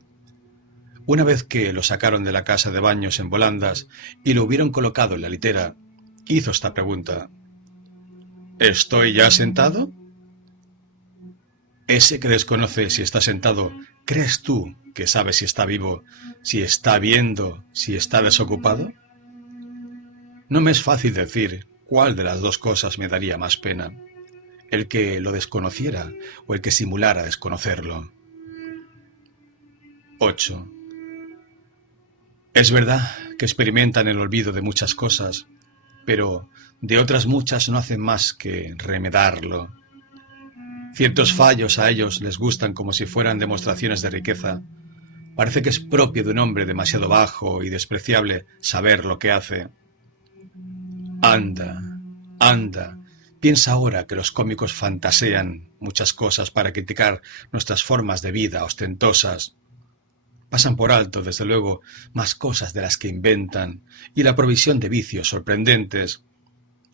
una vez que lo sacaron de la casa de baños en volandas y lo hubieron colocado en la litera, hizo esta pregunta: ¿Estoy ya sentado? Ese que desconoce si está sentado ¿Crees tú que sabe si está vivo, si está viendo, si está desocupado? No me es fácil decir cuál de las dos cosas me daría más pena, el que lo desconociera o el que simulara desconocerlo. 8. Es verdad que experimentan el olvido de muchas cosas, pero de otras muchas no hacen más que remedarlo. Ciertos fallos a ellos les gustan como si fueran demostraciones de riqueza. Parece que es propio de un hombre demasiado bajo y despreciable saber lo que hace. Anda, anda, piensa ahora que los cómicos fantasean muchas cosas para criticar nuestras formas de vida ostentosas. Pasan por alto, desde luego, más cosas de las que inventan y la provisión de vicios sorprendentes.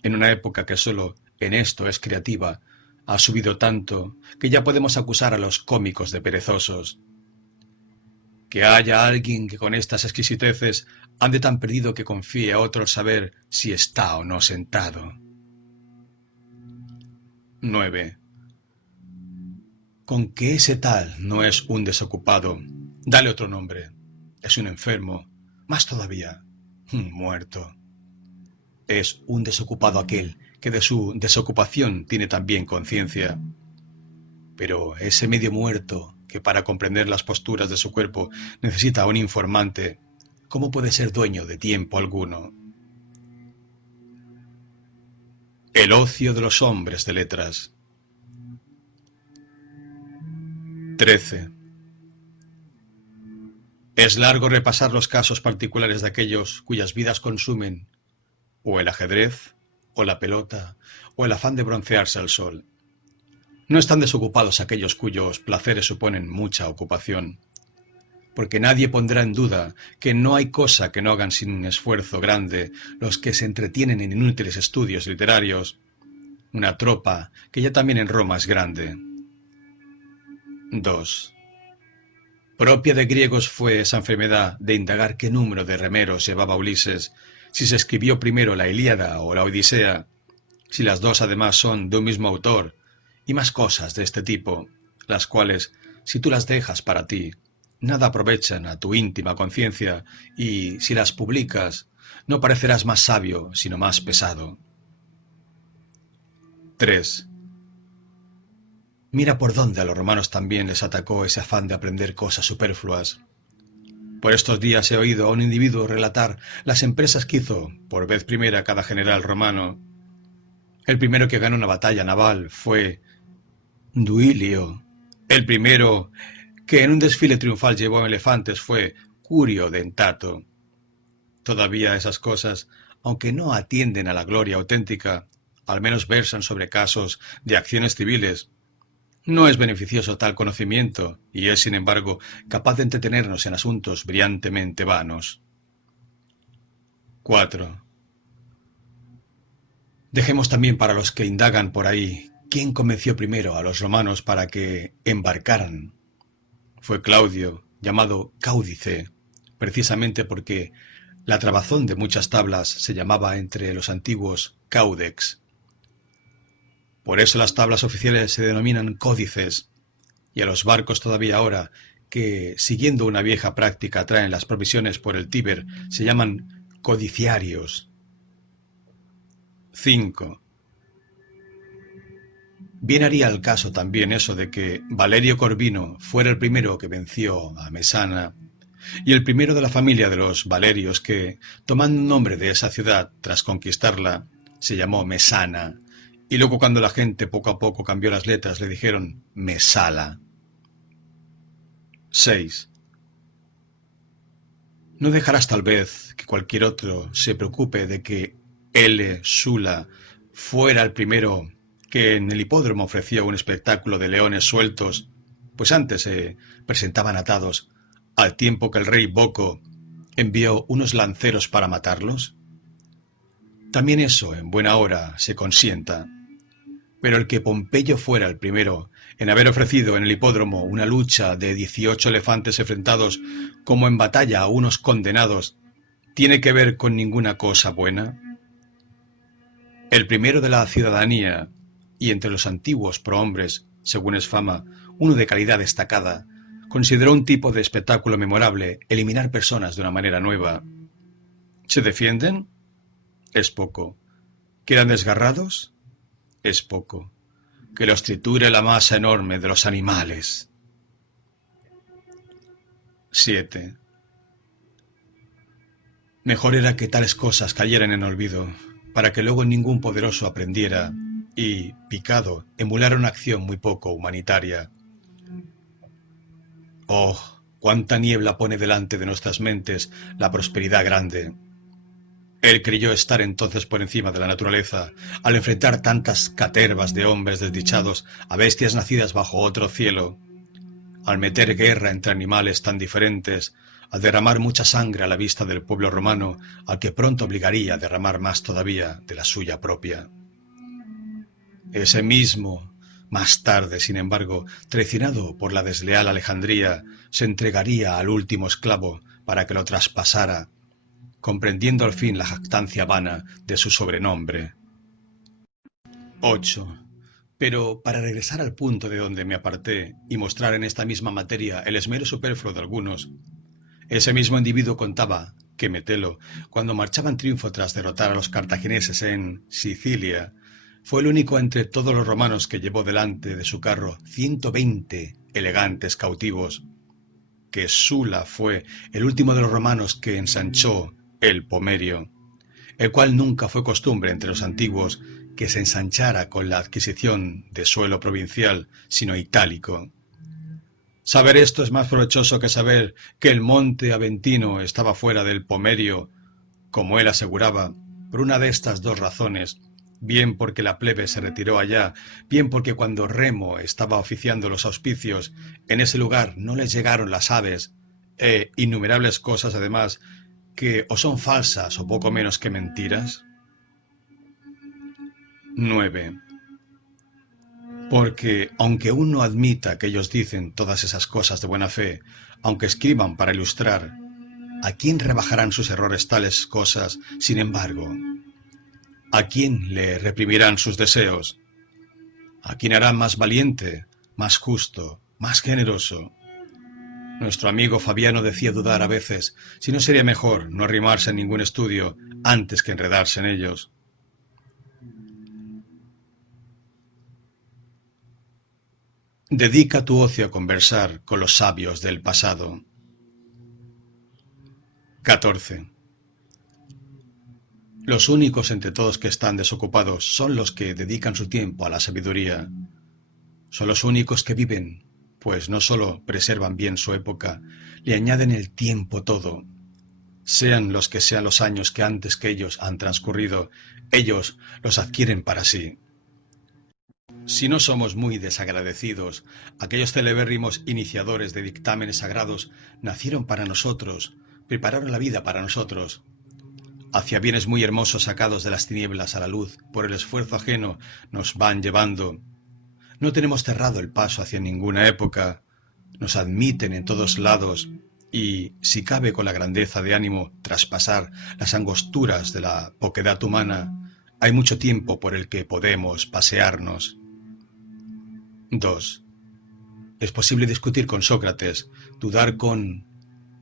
En una época que solo en esto es creativa, ha subido tanto que ya podemos acusar a los cómicos de perezosos. Que haya alguien que con estas exquisiteces ande tan perdido que confíe a otro el saber si está o no sentado. 9. Con que ese tal no es un desocupado, dale otro nombre. Es un enfermo, más todavía, un muerto. Es un desocupado aquel que de su desocupación tiene también conciencia. Pero ese medio muerto, que para comprender las posturas de su cuerpo necesita un informante, ¿cómo puede ser dueño de tiempo alguno? El ocio de los hombres de letras. 13. Es largo repasar los casos particulares de aquellos cuyas vidas consumen o el ajedrez, o la pelota, o el afán de broncearse al sol. No están desocupados aquellos cuyos placeres suponen mucha ocupación, porque nadie pondrá en duda que no hay cosa que no hagan sin un esfuerzo grande los que se entretienen en inútiles estudios literarios, una tropa que ya también en Roma es grande. 2. Propia de griegos fue esa enfermedad de indagar qué número de remeros llevaba Ulises, si se escribió primero la Ilíada o la Odisea, si las dos además son de un mismo autor, y más cosas de este tipo, las cuales, si tú las dejas para ti, nada aprovechan a tu íntima conciencia, y si las publicas, no parecerás más sabio, sino más pesado. 3. Mira por dónde a los romanos también les atacó ese afán de aprender cosas superfluas. Por estos días he oído a un individuo relatar las empresas que hizo, por vez primera, cada general romano. El primero que ganó una batalla naval fue Duilio. El primero que en un desfile triunfal llevó elefantes fue Curio Dentato. Todavía esas cosas, aunque no atienden a la gloria auténtica, al menos versan sobre casos de acciones civiles. No es beneficioso tal conocimiento y es, sin embargo, capaz de entretenernos en asuntos brillantemente vanos. 4. Dejemos también para los que indagan por ahí quién convenció primero a los romanos para que embarcaran. Fue Claudio, llamado Cáudice, precisamente porque la trabazón de muchas tablas se llamaba entre los antiguos Caudex. Por eso las tablas oficiales se denominan códices, y a los barcos todavía ahora, que siguiendo una vieja práctica traen las provisiones por el Tíber, se llaman codiciarios. 5. Bien haría al caso también eso de que Valerio Corvino fuera el primero que venció a Mesana, y el primero de la familia de los Valerios que, tomando nombre de esa ciudad tras conquistarla, se llamó Mesana, y luego cuando la gente poco a poco cambió las letras le dijeron Mesala. 6. No dejarás tal vez que cualquier otro se preocupe de que L. Sula fuera el primero que en el hipódromo ofrecía un espectáculo de leones sueltos, pues antes se presentaban atados, al tiempo que el rey Boco envió unos lanceros para matarlos. También eso en buena hora se consienta, pero el que Pompeyo fuera el primero en haber ofrecido en el hipódromo una lucha de 18 elefantes enfrentados como en batalla a unos condenados, ¿tiene que ver con ninguna cosa buena? El primero de la ciudadanía, y entre los antiguos prohombres, según es fama, uno de calidad destacada, Consideró un tipo de espectáculo memorable eliminar personas de una manera nueva. ¿Se defienden? Es poco. ¿Quedan desgarrados? Es poco. Que los triture la masa enorme de los animales. 7. Mejor era que tales cosas cayeran en olvido, para que luego ningún poderoso aprendiera y, picado, emulara una acción muy poco humanitaria. Oh, cuánta niebla pone delante de nuestras mentes la prosperidad grande. Él creyó estar entonces por encima de la naturaleza, al enfrentar tantas catervas de hombres desdichados a bestias nacidas bajo otro cielo, al meter guerra entre animales tan diferentes, al derramar mucha sangre a la vista del pueblo romano, al que pronto obligaría a derramar más todavía de la suya propia. Ese mismo, más tarde, sin embargo, traicionado por la desleal Alejandría, se entregaría al último esclavo para que lo traspasara, comprendiendo al fin la jactancia vana de su sobrenombre. 8. Pero para regresar al punto de donde me aparté y mostrar en esta misma materia el esmero superfluo de algunos, ese mismo individuo contaba que Metelo, cuando marchaba en triunfo tras derrotar a los cartagineses en Sicilia, fue el único entre todos los romanos que llevó delante de su carro 120 elegantes cautivos, que Sula fue el último de los romanos que ensanchó el Pomerio, el cual nunca fue costumbre entre los antiguos que se ensanchara con la adquisición de suelo provincial, sino itálico. Saber esto es más provechoso que saber que el monte Aventino estaba fuera del Pomerio, como él aseguraba, por una de estas dos razones, bien porque la plebe se retiró allá, bien porque cuando Remo estaba oficiando los auspicios, en ese lugar no les llegaron las aves, e innumerables cosas además, que o son falsas o poco menos que mentiras. 9. Porque, aunque uno admita que ellos dicen todas esas cosas de buena fe, aunque escriban para ilustrar, ¿a quién rebajarán sus errores tales cosas, sin embargo? ¿A quién le reprimirán sus deseos? ¿A quién harán más valiente, más justo, más generoso? Nuestro amigo Fabiano decía dudar a veces si no sería mejor no arrimarse a ningún estudio antes que enredarse en ellos. Dedica tu ocio a conversar con los sabios del pasado. 14. Los únicos entre todos que están desocupados son los que dedican su tiempo a la sabiduría. Son los únicos que viven, pues no solo preservan bien su época, le añaden el tiempo todo. Sean los que sean los años que antes que ellos han transcurrido, ellos los adquieren para sí. Si no somos muy desagradecidos, aquellos celebérrimos iniciadores de dictámenes sagrados nacieron para nosotros, prepararon la vida para nosotros. Hacia bienes muy hermosos sacados de las tinieblas a la luz, por el esfuerzo ajeno, nos van llevando. No tenemos cerrado el paso hacia ninguna época, nos admiten en todos lados, y, si cabe con la grandeza de ánimo traspasar las angosturas de la poquedad humana, hay mucho tiempo por el que podemos pasearnos. 2. Es posible discutir con Sócrates, dudar con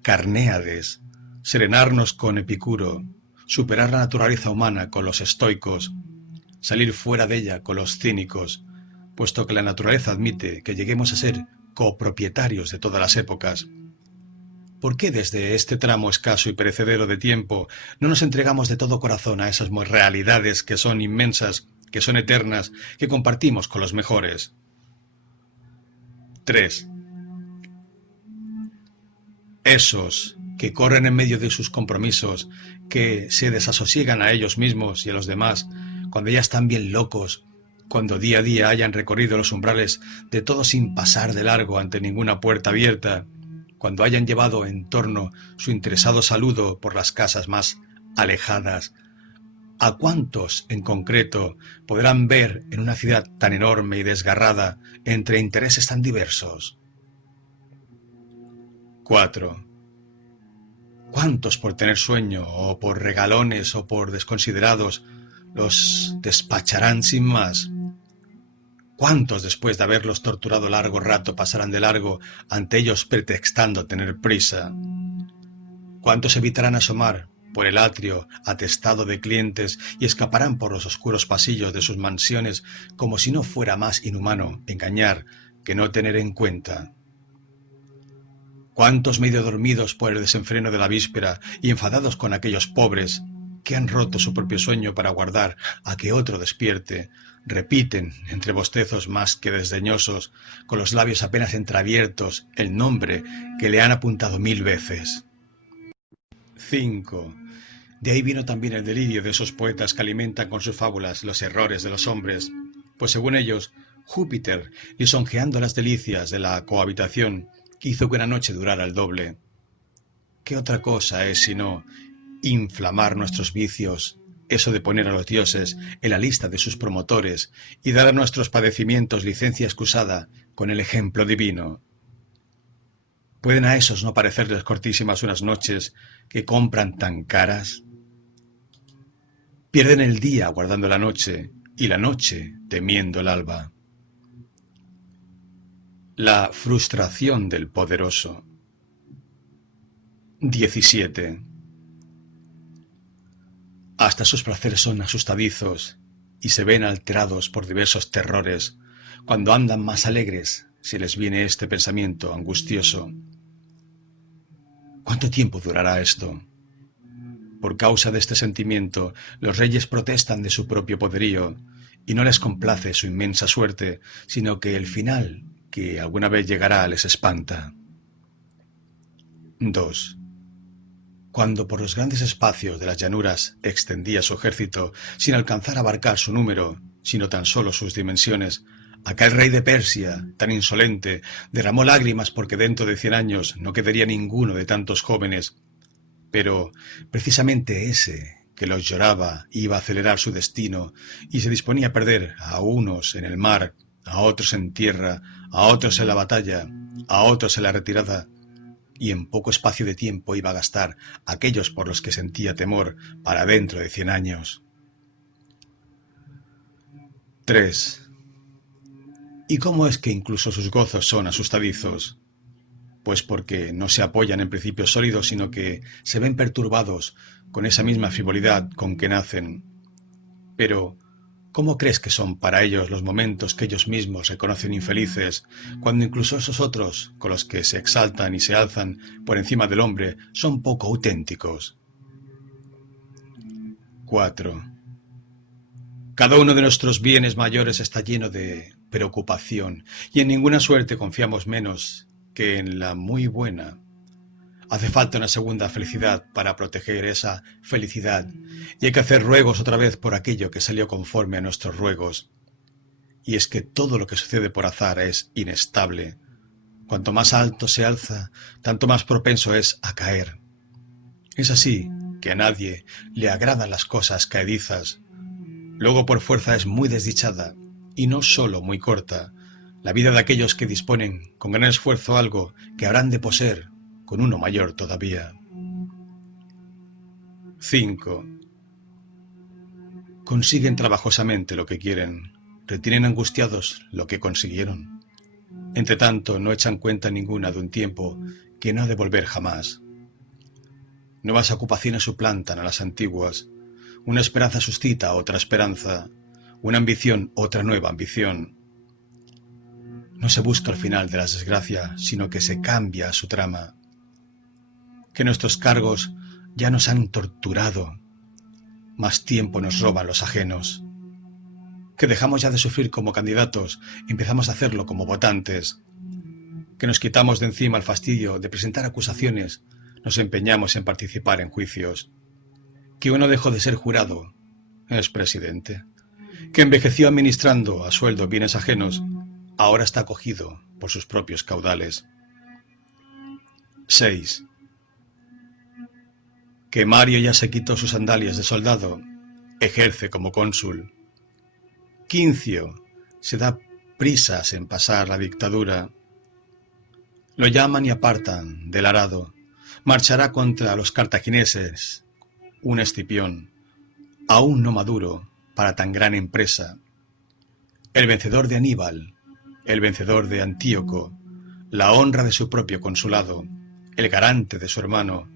Carnéades, serenarnos con Epicuro, superar la naturaleza humana con los estoicos, salir fuera de ella con los cínicos, puesto que la naturaleza admite que lleguemos a ser copropietarios de todas las épocas. ¿Por qué desde este tramo escaso y perecedero de tiempo no nos entregamos de todo corazón a esas realidades que son inmensas, que son eternas, que compartimos con los mejores? 3. Esos que corren en medio de sus compromisos, que se desasosiegan a ellos mismos y a los demás, cuando ya están bien locos, cuando día a día hayan recorrido los umbrales de todo sin pasar de largo ante ninguna puerta abierta, cuando hayan llevado en torno su interesado saludo por las casas más alejadas, ¿a cuántos en concreto podrán ver en una ciudad tan enorme y desgarrada entre intereses tan diversos? 4. ¿Cuántos por tener sueño, o por regalones, o por desconsiderados, los despacharán sin más? ¿Cuántos después de haberlos torturado largo rato pasarán de largo ante ellos pretextando tener prisa? ¿Cuántos evitarán asomar por el atrio atestado de clientes y escaparán por los oscuros pasillos de sus mansiones como si no fuera más inhumano engañar que no tener en cuenta? ¿Cuántos medio dormidos por el desenfreno de la víspera y enfadados con aquellos pobres que han roto su propio sueño para aguardar a que otro despierte, repiten, entre bostezos más que desdeñosos, con los labios apenas entreabiertos, el nombre que le han apuntado 1000 veces? 5. De ahí vino también el delirio de esos poetas que alimentan con sus fábulas los errores de los hombres, pues según ellos, Júpiter, lisonjeando las delicias de la cohabitación, hizo que una noche durara el doble. ¿Qué otra cosa es sino inflamar nuestros vicios, eso de poner a los dioses en la lista de sus promotores y dar a nuestros padecimientos licencia excusada con el ejemplo divino? ¿Pueden a esos no parecerles cortísimas unas noches que compran tan caras? Pierden el día guardando la noche y la noche temiendo el alba. La frustración del poderoso. 17. Hasta sus placeres son asustadizos y se ven alterados por diversos terrores. Cuando andan más alegres, se les viene este pensamiento angustioso: ¿cuánto tiempo durará esto? Por causa de este sentimiento, los reyes protestan de su propio poderío, y no les complace su inmensa suerte, sino que el final, que alguna vez llegará, les espanta. 2. Cuando por los grandes espacios de las llanuras extendía su ejército, sin alcanzar a abarcar su número, sino tan solo sus dimensiones, aquel rey de Persia, tan insolente, derramó lágrimas porque dentro de 100 años no quedaría ninguno de tantos jóvenes. Pero precisamente ese que los lloraba iba a acelerar su destino y se disponía a perder a unos en el mar, a otros en tierra, a otros en la batalla, a otros en la retirada, y en poco espacio de tiempo iba a gastar aquellos por los que sentía temor para dentro de 100 años. 3. ¿Y cómo es que incluso sus gozos son asustadizos? Pues porque no se apoyan en principios sólidos, sino que se ven perturbados con esa misma frivolidad con que nacen. Pero, ¿cómo crees que son para ellos los momentos que ellos mismos reconocen infelices, cuando incluso esos otros, con los que se exaltan y se alzan por encima del hombre, son poco auténticos? 4. Cada uno de nuestros bienes mayores está lleno de preocupación, y en ninguna suerte confiamos menos que en la muy buena. Hace falta una segunda felicidad para proteger esa felicidad, y hay que hacer ruegos otra vez por aquello que salió conforme a nuestros ruegos. Y es que todo lo que sucede por azar es inestable. Cuanto más alto se alza, tanto más propenso es a caer. Es así que a nadie le agradan las cosas caedizas. Luego por fuerza es muy desdichada, y no sólo muy corta, la vida de aquellos que disponen con gran esfuerzo algo que habrán de poseer con uno mayor todavía. 5. Consiguen trabajosamente lo que quieren, retienen angustiados lo que consiguieron. Entre tanto, no echan cuenta ninguna de un tiempo que no ha de volver jamás. Nuevas ocupaciones suplantan a las antiguas, una esperanza suscita otra esperanza, una ambición otra nueva ambición. No se busca el final de las desgracias, sino que se cambia su trama. Que nuestros cargos ya nos han torturado, más tiempo nos roban los ajenos. Que dejamos ya de sufrir como candidatos, empezamos a hacerlo como votantes. Que nos quitamos de encima el fastidio de presentar acusaciones, nos empeñamos en participar en juicios. Que uno dejó de ser jurado, es presidente. Que envejeció administrando a sueldo bienes ajenos, ahora está acogido por sus propios caudales. 6. Que Mario ya se quitó sus sandalias de soldado, ejerce como cónsul. Quincio se da prisas en pasar la dictadura. Lo llaman y apartan del arado. Marchará contra los cartagineses, un Escipión, aún no maduro para tan gran empresa. el vencedor de Aníbal, el vencedor de Antíoco, la honra de su propio consulado, el garante de su hermano,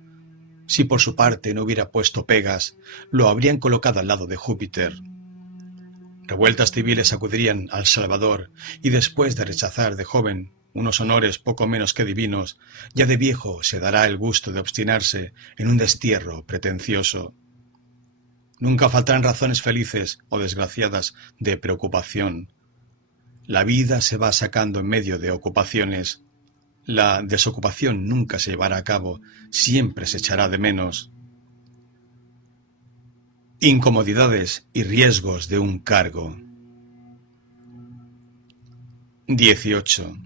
si por su parte no hubiera puesto pegas, lo habrían colocado al lado de Júpiter. Revueltas civiles sacudirían al Salvador, y después de rechazar de joven unos honores poco menos que divinos, ya de viejo se dará el gusto de obstinarse en un destierro pretencioso. Nunca faltarán razones felices o desgraciadas de preocupación. La vida se va sacando en medio de ocupaciones. La desocupación nunca se llevará a cabo, siempre se echará de menos. Incomodidades y riesgos de un cargo. 18.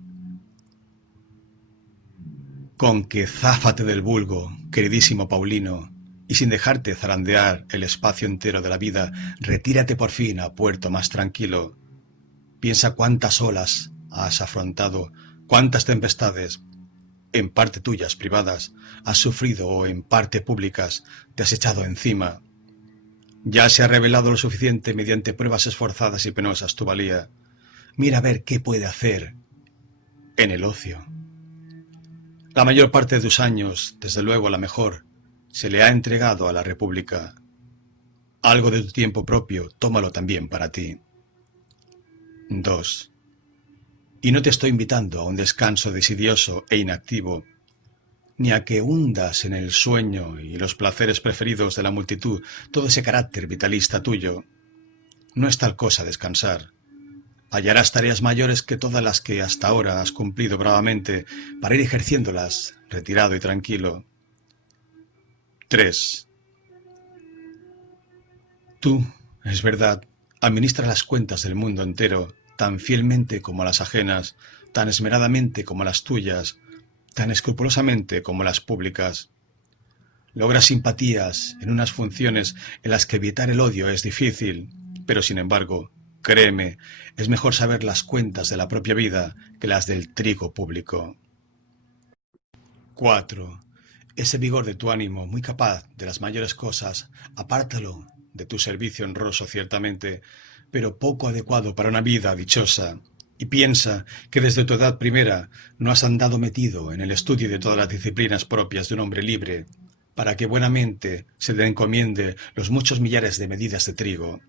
Con que záfate del vulgo, queridísimo Paulino, y sin dejarte zarandear el espacio entero de la vida, retírate por fin a puerto más tranquilo. Piensa cuántas olas has afrontado, cuántas tempestades, en parte tuyas privadas, has sufrido o en parte públicas te has echado encima. Ya se ha revelado lo suficiente mediante pruebas esforzadas y penosas tu valía. Mira a ver qué puede hacer en el ocio. La mayor parte de tus años, desde luego la mejor, se le ha entregado a la República. Algo de tu tiempo propio, tómalo también para ti. 2. Y no te estoy invitando a un descanso desidioso e inactivo, ni a que hundas en el sueño y los placeres preferidos de la multitud todo ese carácter vitalista tuyo. No es tal cosa descansar. Hallarás tareas mayores que todas las que hasta ahora has cumplido bravamente para ir ejerciéndolas, retirado y tranquilo. 3. Tú, es verdad, administras las cuentas del mundo entero tan fielmente como las ajenas, tan esmeradamente como las tuyas, tan escrupulosamente como las públicas. Logras simpatías en unas funciones en las que evitar el odio es difícil, pero sin embargo, créeme, es mejor saber las cuentas de la propia vida que las del trigo público. 4. Ese vigor de tu ánimo, muy capaz de las mayores cosas, apártalo de tu servicio honroso ciertamente, pero poco adecuado para una vida dichosa, y piensa que desde tu edad primera no has andado metido en el estudio de todas las disciplinas propias de un hombre libre, para que buenamente se te encomiende los muchos millares de medidas de trigo.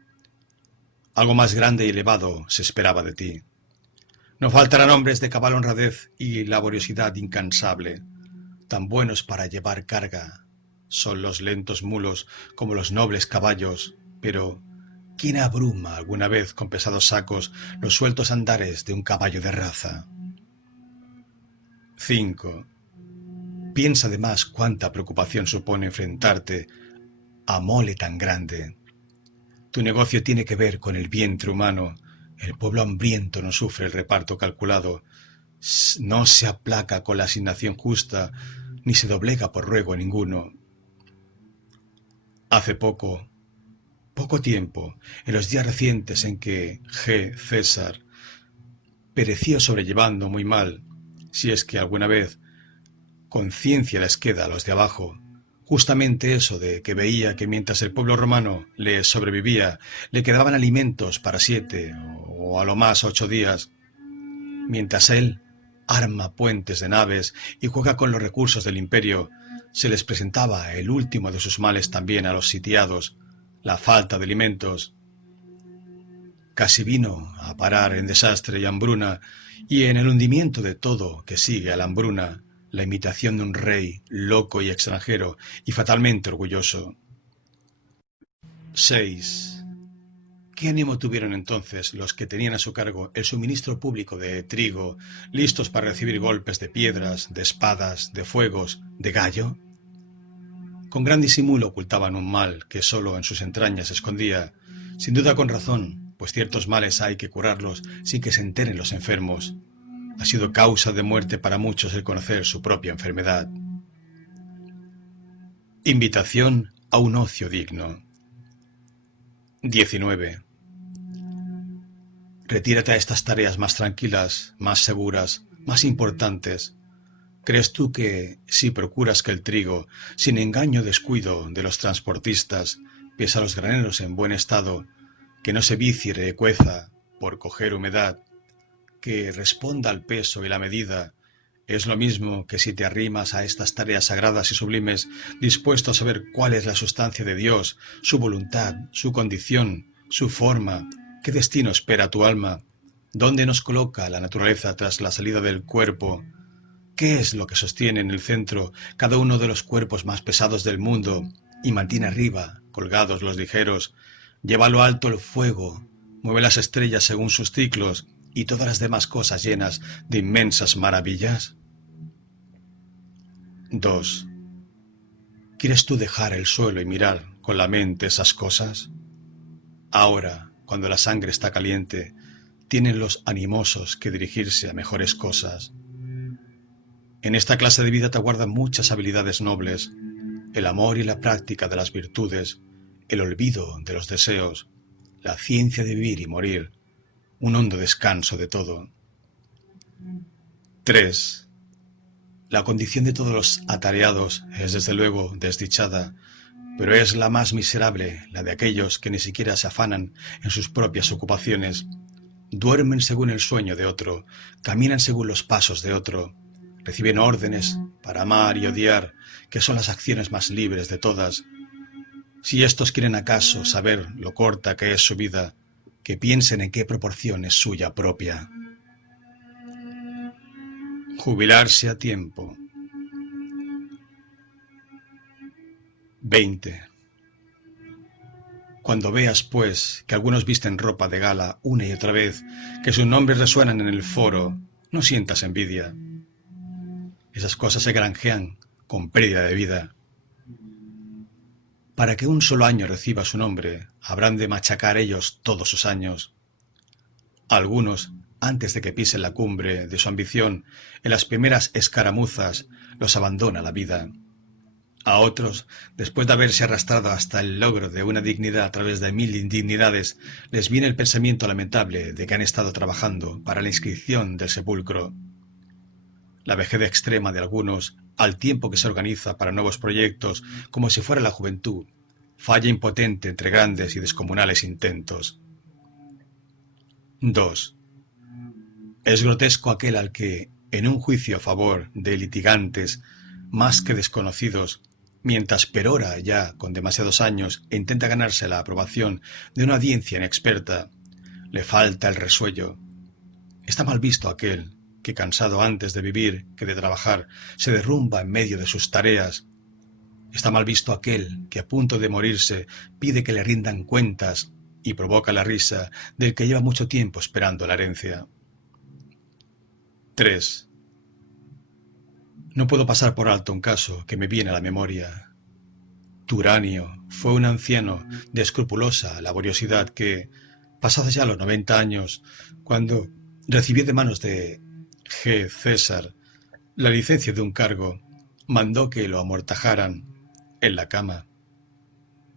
Algo más grande y elevado se esperaba de ti. No faltarán hombres de cabal honradez y laboriosidad incansable, tan buenos para llevar carga. Son los lentos mulos como los nobles caballos, pero ¿quién abruma alguna vez con pesados sacos los sueltos andares de un caballo de raza? 5. Piensa además cuánta preocupación supone enfrentarte a mole tan grande. Tu negocio tiene que ver con el vientre humano. El pueblo hambriento no sufre el reparto calculado, no se aplaca con la asignación justa, ni se doblega por ruego ninguno. Hace poco tiempo, en los días recientes en que G. César pereció sobrellevando muy mal, si es que alguna vez conciencia les queda a los de abajo, justamente eso de que veía que mientras el pueblo romano le sobrevivía, le quedaban alimentos para 7 o a lo más 8 días, mientras él arma puentes de naves y juega con los recursos del imperio, se les presentaba el último de sus males también a los sitiados, la falta de alimentos. Casi vino a parar en desastre y hambruna, y en el hundimiento de todo que sigue a la hambruna, la imitación de un rey loco y extranjero y fatalmente orgulloso. 6. ¿Qué ánimo tuvieron entonces los que tenían a su cargo el suministro público de trigo, listos para recibir golpes de piedras, de espadas, de fuegos, de gallo? Con gran disimulo ocultaban un mal que solo en sus entrañas se escondía, sin duda con razón, pues ciertos males hay que curarlos sin que se enteren los enfermos. Ha sido causa de muerte para muchos el conocer su propia enfermedad. Invitación a un ocio digno. 19. Retírate a estas tareas más tranquilas, más seguras, más importantes. ¿Crees tú que, si procuras que el trigo, sin engaño o descuido de los transportistas, pese a los graneros en buen estado, que no se vicie y recueza, por coger humedad, que responda al peso y la medida, es lo mismo que si te arrimas a estas tareas sagradas y sublimes, dispuesto a saber cuál es la sustancia de Dios, su voluntad, su condición, su forma, qué destino espera tu alma, dónde nos coloca la naturaleza tras la salida del cuerpo, qué es lo que sostiene en el centro cada uno de los cuerpos más pesados del mundo y mantiene arriba, colgados los ligeros, lleva a lo alto el fuego, mueve las estrellas según sus ciclos y todas las demás cosas llenas de inmensas maravillas. 2. ¿Quieres tú dejar el suelo y mirar con la mente esas cosas? Ahora, cuando la sangre está caliente, tienen los animosos que dirigirse a mejores cosas. En esta clase de vida te aguardan muchas habilidades nobles, el amor y la práctica de las virtudes, el olvido de los deseos, la ciencia de vivir y morir, un hondo descanso de todo. 3. La condición de todos los atareados es desde luego desdichada, pero es la más miserable, la de aquellos que ni siquiera se afanan en sus propias ocupaciones, duermen según el sueño de otro, caminan según los pasos de otro, reciben órdenes para amar y odiar, que son las acciones más libres de todas. Si estos quieren acaso saber lo corta que es su vida, que piensen en qué proporción es suya propia. Jubilarse a tiempo. 20. Cuando veas, pues, que algunos visten ropa de gala una y otra vez, que sus nombres resuenan en el foro, no sientas envidia. Esas cosas se granjean con pérdida de vida. Para que un solo año reciba su nombre, habrán de machacar ellos todos sus años. Algunos, antes de que pisen la cumbre de su ambición, en las primeras escaramuzas, los abandona la vida. A otros, después de haberse arrastrado hasta el logro de una dignidad a través de 1000 indignidades, les viene el pensamiento lamentable de que han estado trabajando para la inscripción del sepulcro. La vejez extrema de algunos, al tiempo que se organiza para nuevos proyectos, como si fuera la juventud, falla impotente entre grandes y descomunales intentos. 2. Es grotesco aquel al que, en un juicio a favor de litigantes, más que desconocidos, mientras perora ya con demasiados años e intenta ganarse la aprobación de una audiencia inexperta, le falta el resuello. Está mal visto aquel que, cansado antes de vivir que de trabajar, se derrumba en medio de sus tareas. Está mal visto aquel que, a punto de morirse, pide que le rindan cuentas y provoca la risa del que lleva mucho tiempo esperando la herencia. 3. No puedo pasar por alto un caso que me viene a la memoria. Turanio fue un anciano de escrupulosa laboriosidad que, pasados ya los 90 años, cuando recibió de manos de G. César la licencia de un cargo, mandó que lo amortajaran en la cama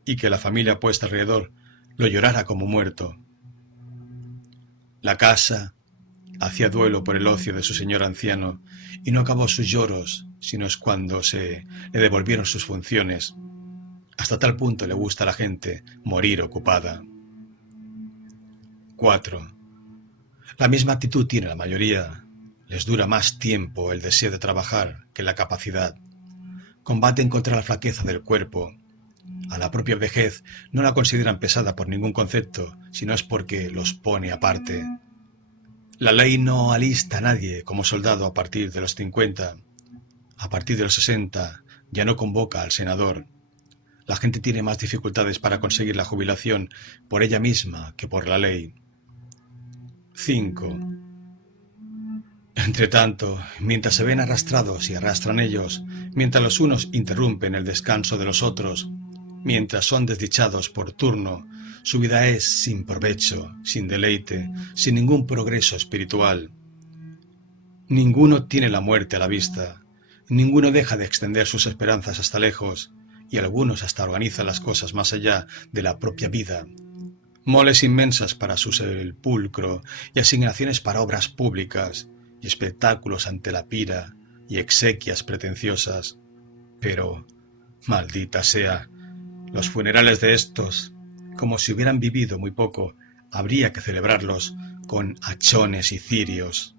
y que la familia puesta alrededor lo llorara como muerto. La casa hacía duelo por el ocio de su señor anciano y no acabó sus lloros sino es cuando se le devolvieron sus funciones. Hasta tal punto le gusta a la gente morir ocupada. 4. La misma actitud tiene la mayoría. Les dura más tiempo el deseo de trabajar que la capacidad. Combaten contra la flaqueza del cuerpo. A la propia vejez no la consideran pesada por ningún concepto, sino es porque los pone aparte. La ley no alista a nadie como soldado a partir de los 50. A partir de los 60 ya no convoca al senador. La gente tiene más dificultades para conseguir la jubilación por ella misma que por la ley. 5. Entretanto, mientras se ven arrastrados y arrastran ellos, mientras los unos interrumpen el descanso de los otros, mientras son desdichados por turno, su vida es sin provecho, sin deleite, sin ningún progreso espiritual. Ninguno tiene la muerte a la vista, ninguno deja de extender sus esperanzas hasta lejos, y algunos hasta organizan las cosas más allá de la propia vida. Moles inmensas para su sepulcro y asignaciones para obras públicas, y espectáculos ante la pira, y exequias pretenciosas. Pero, maldita sea, los funerales de estos, como si hubieran vivido muy poco, habría que celebrarlos con hachones y cirios.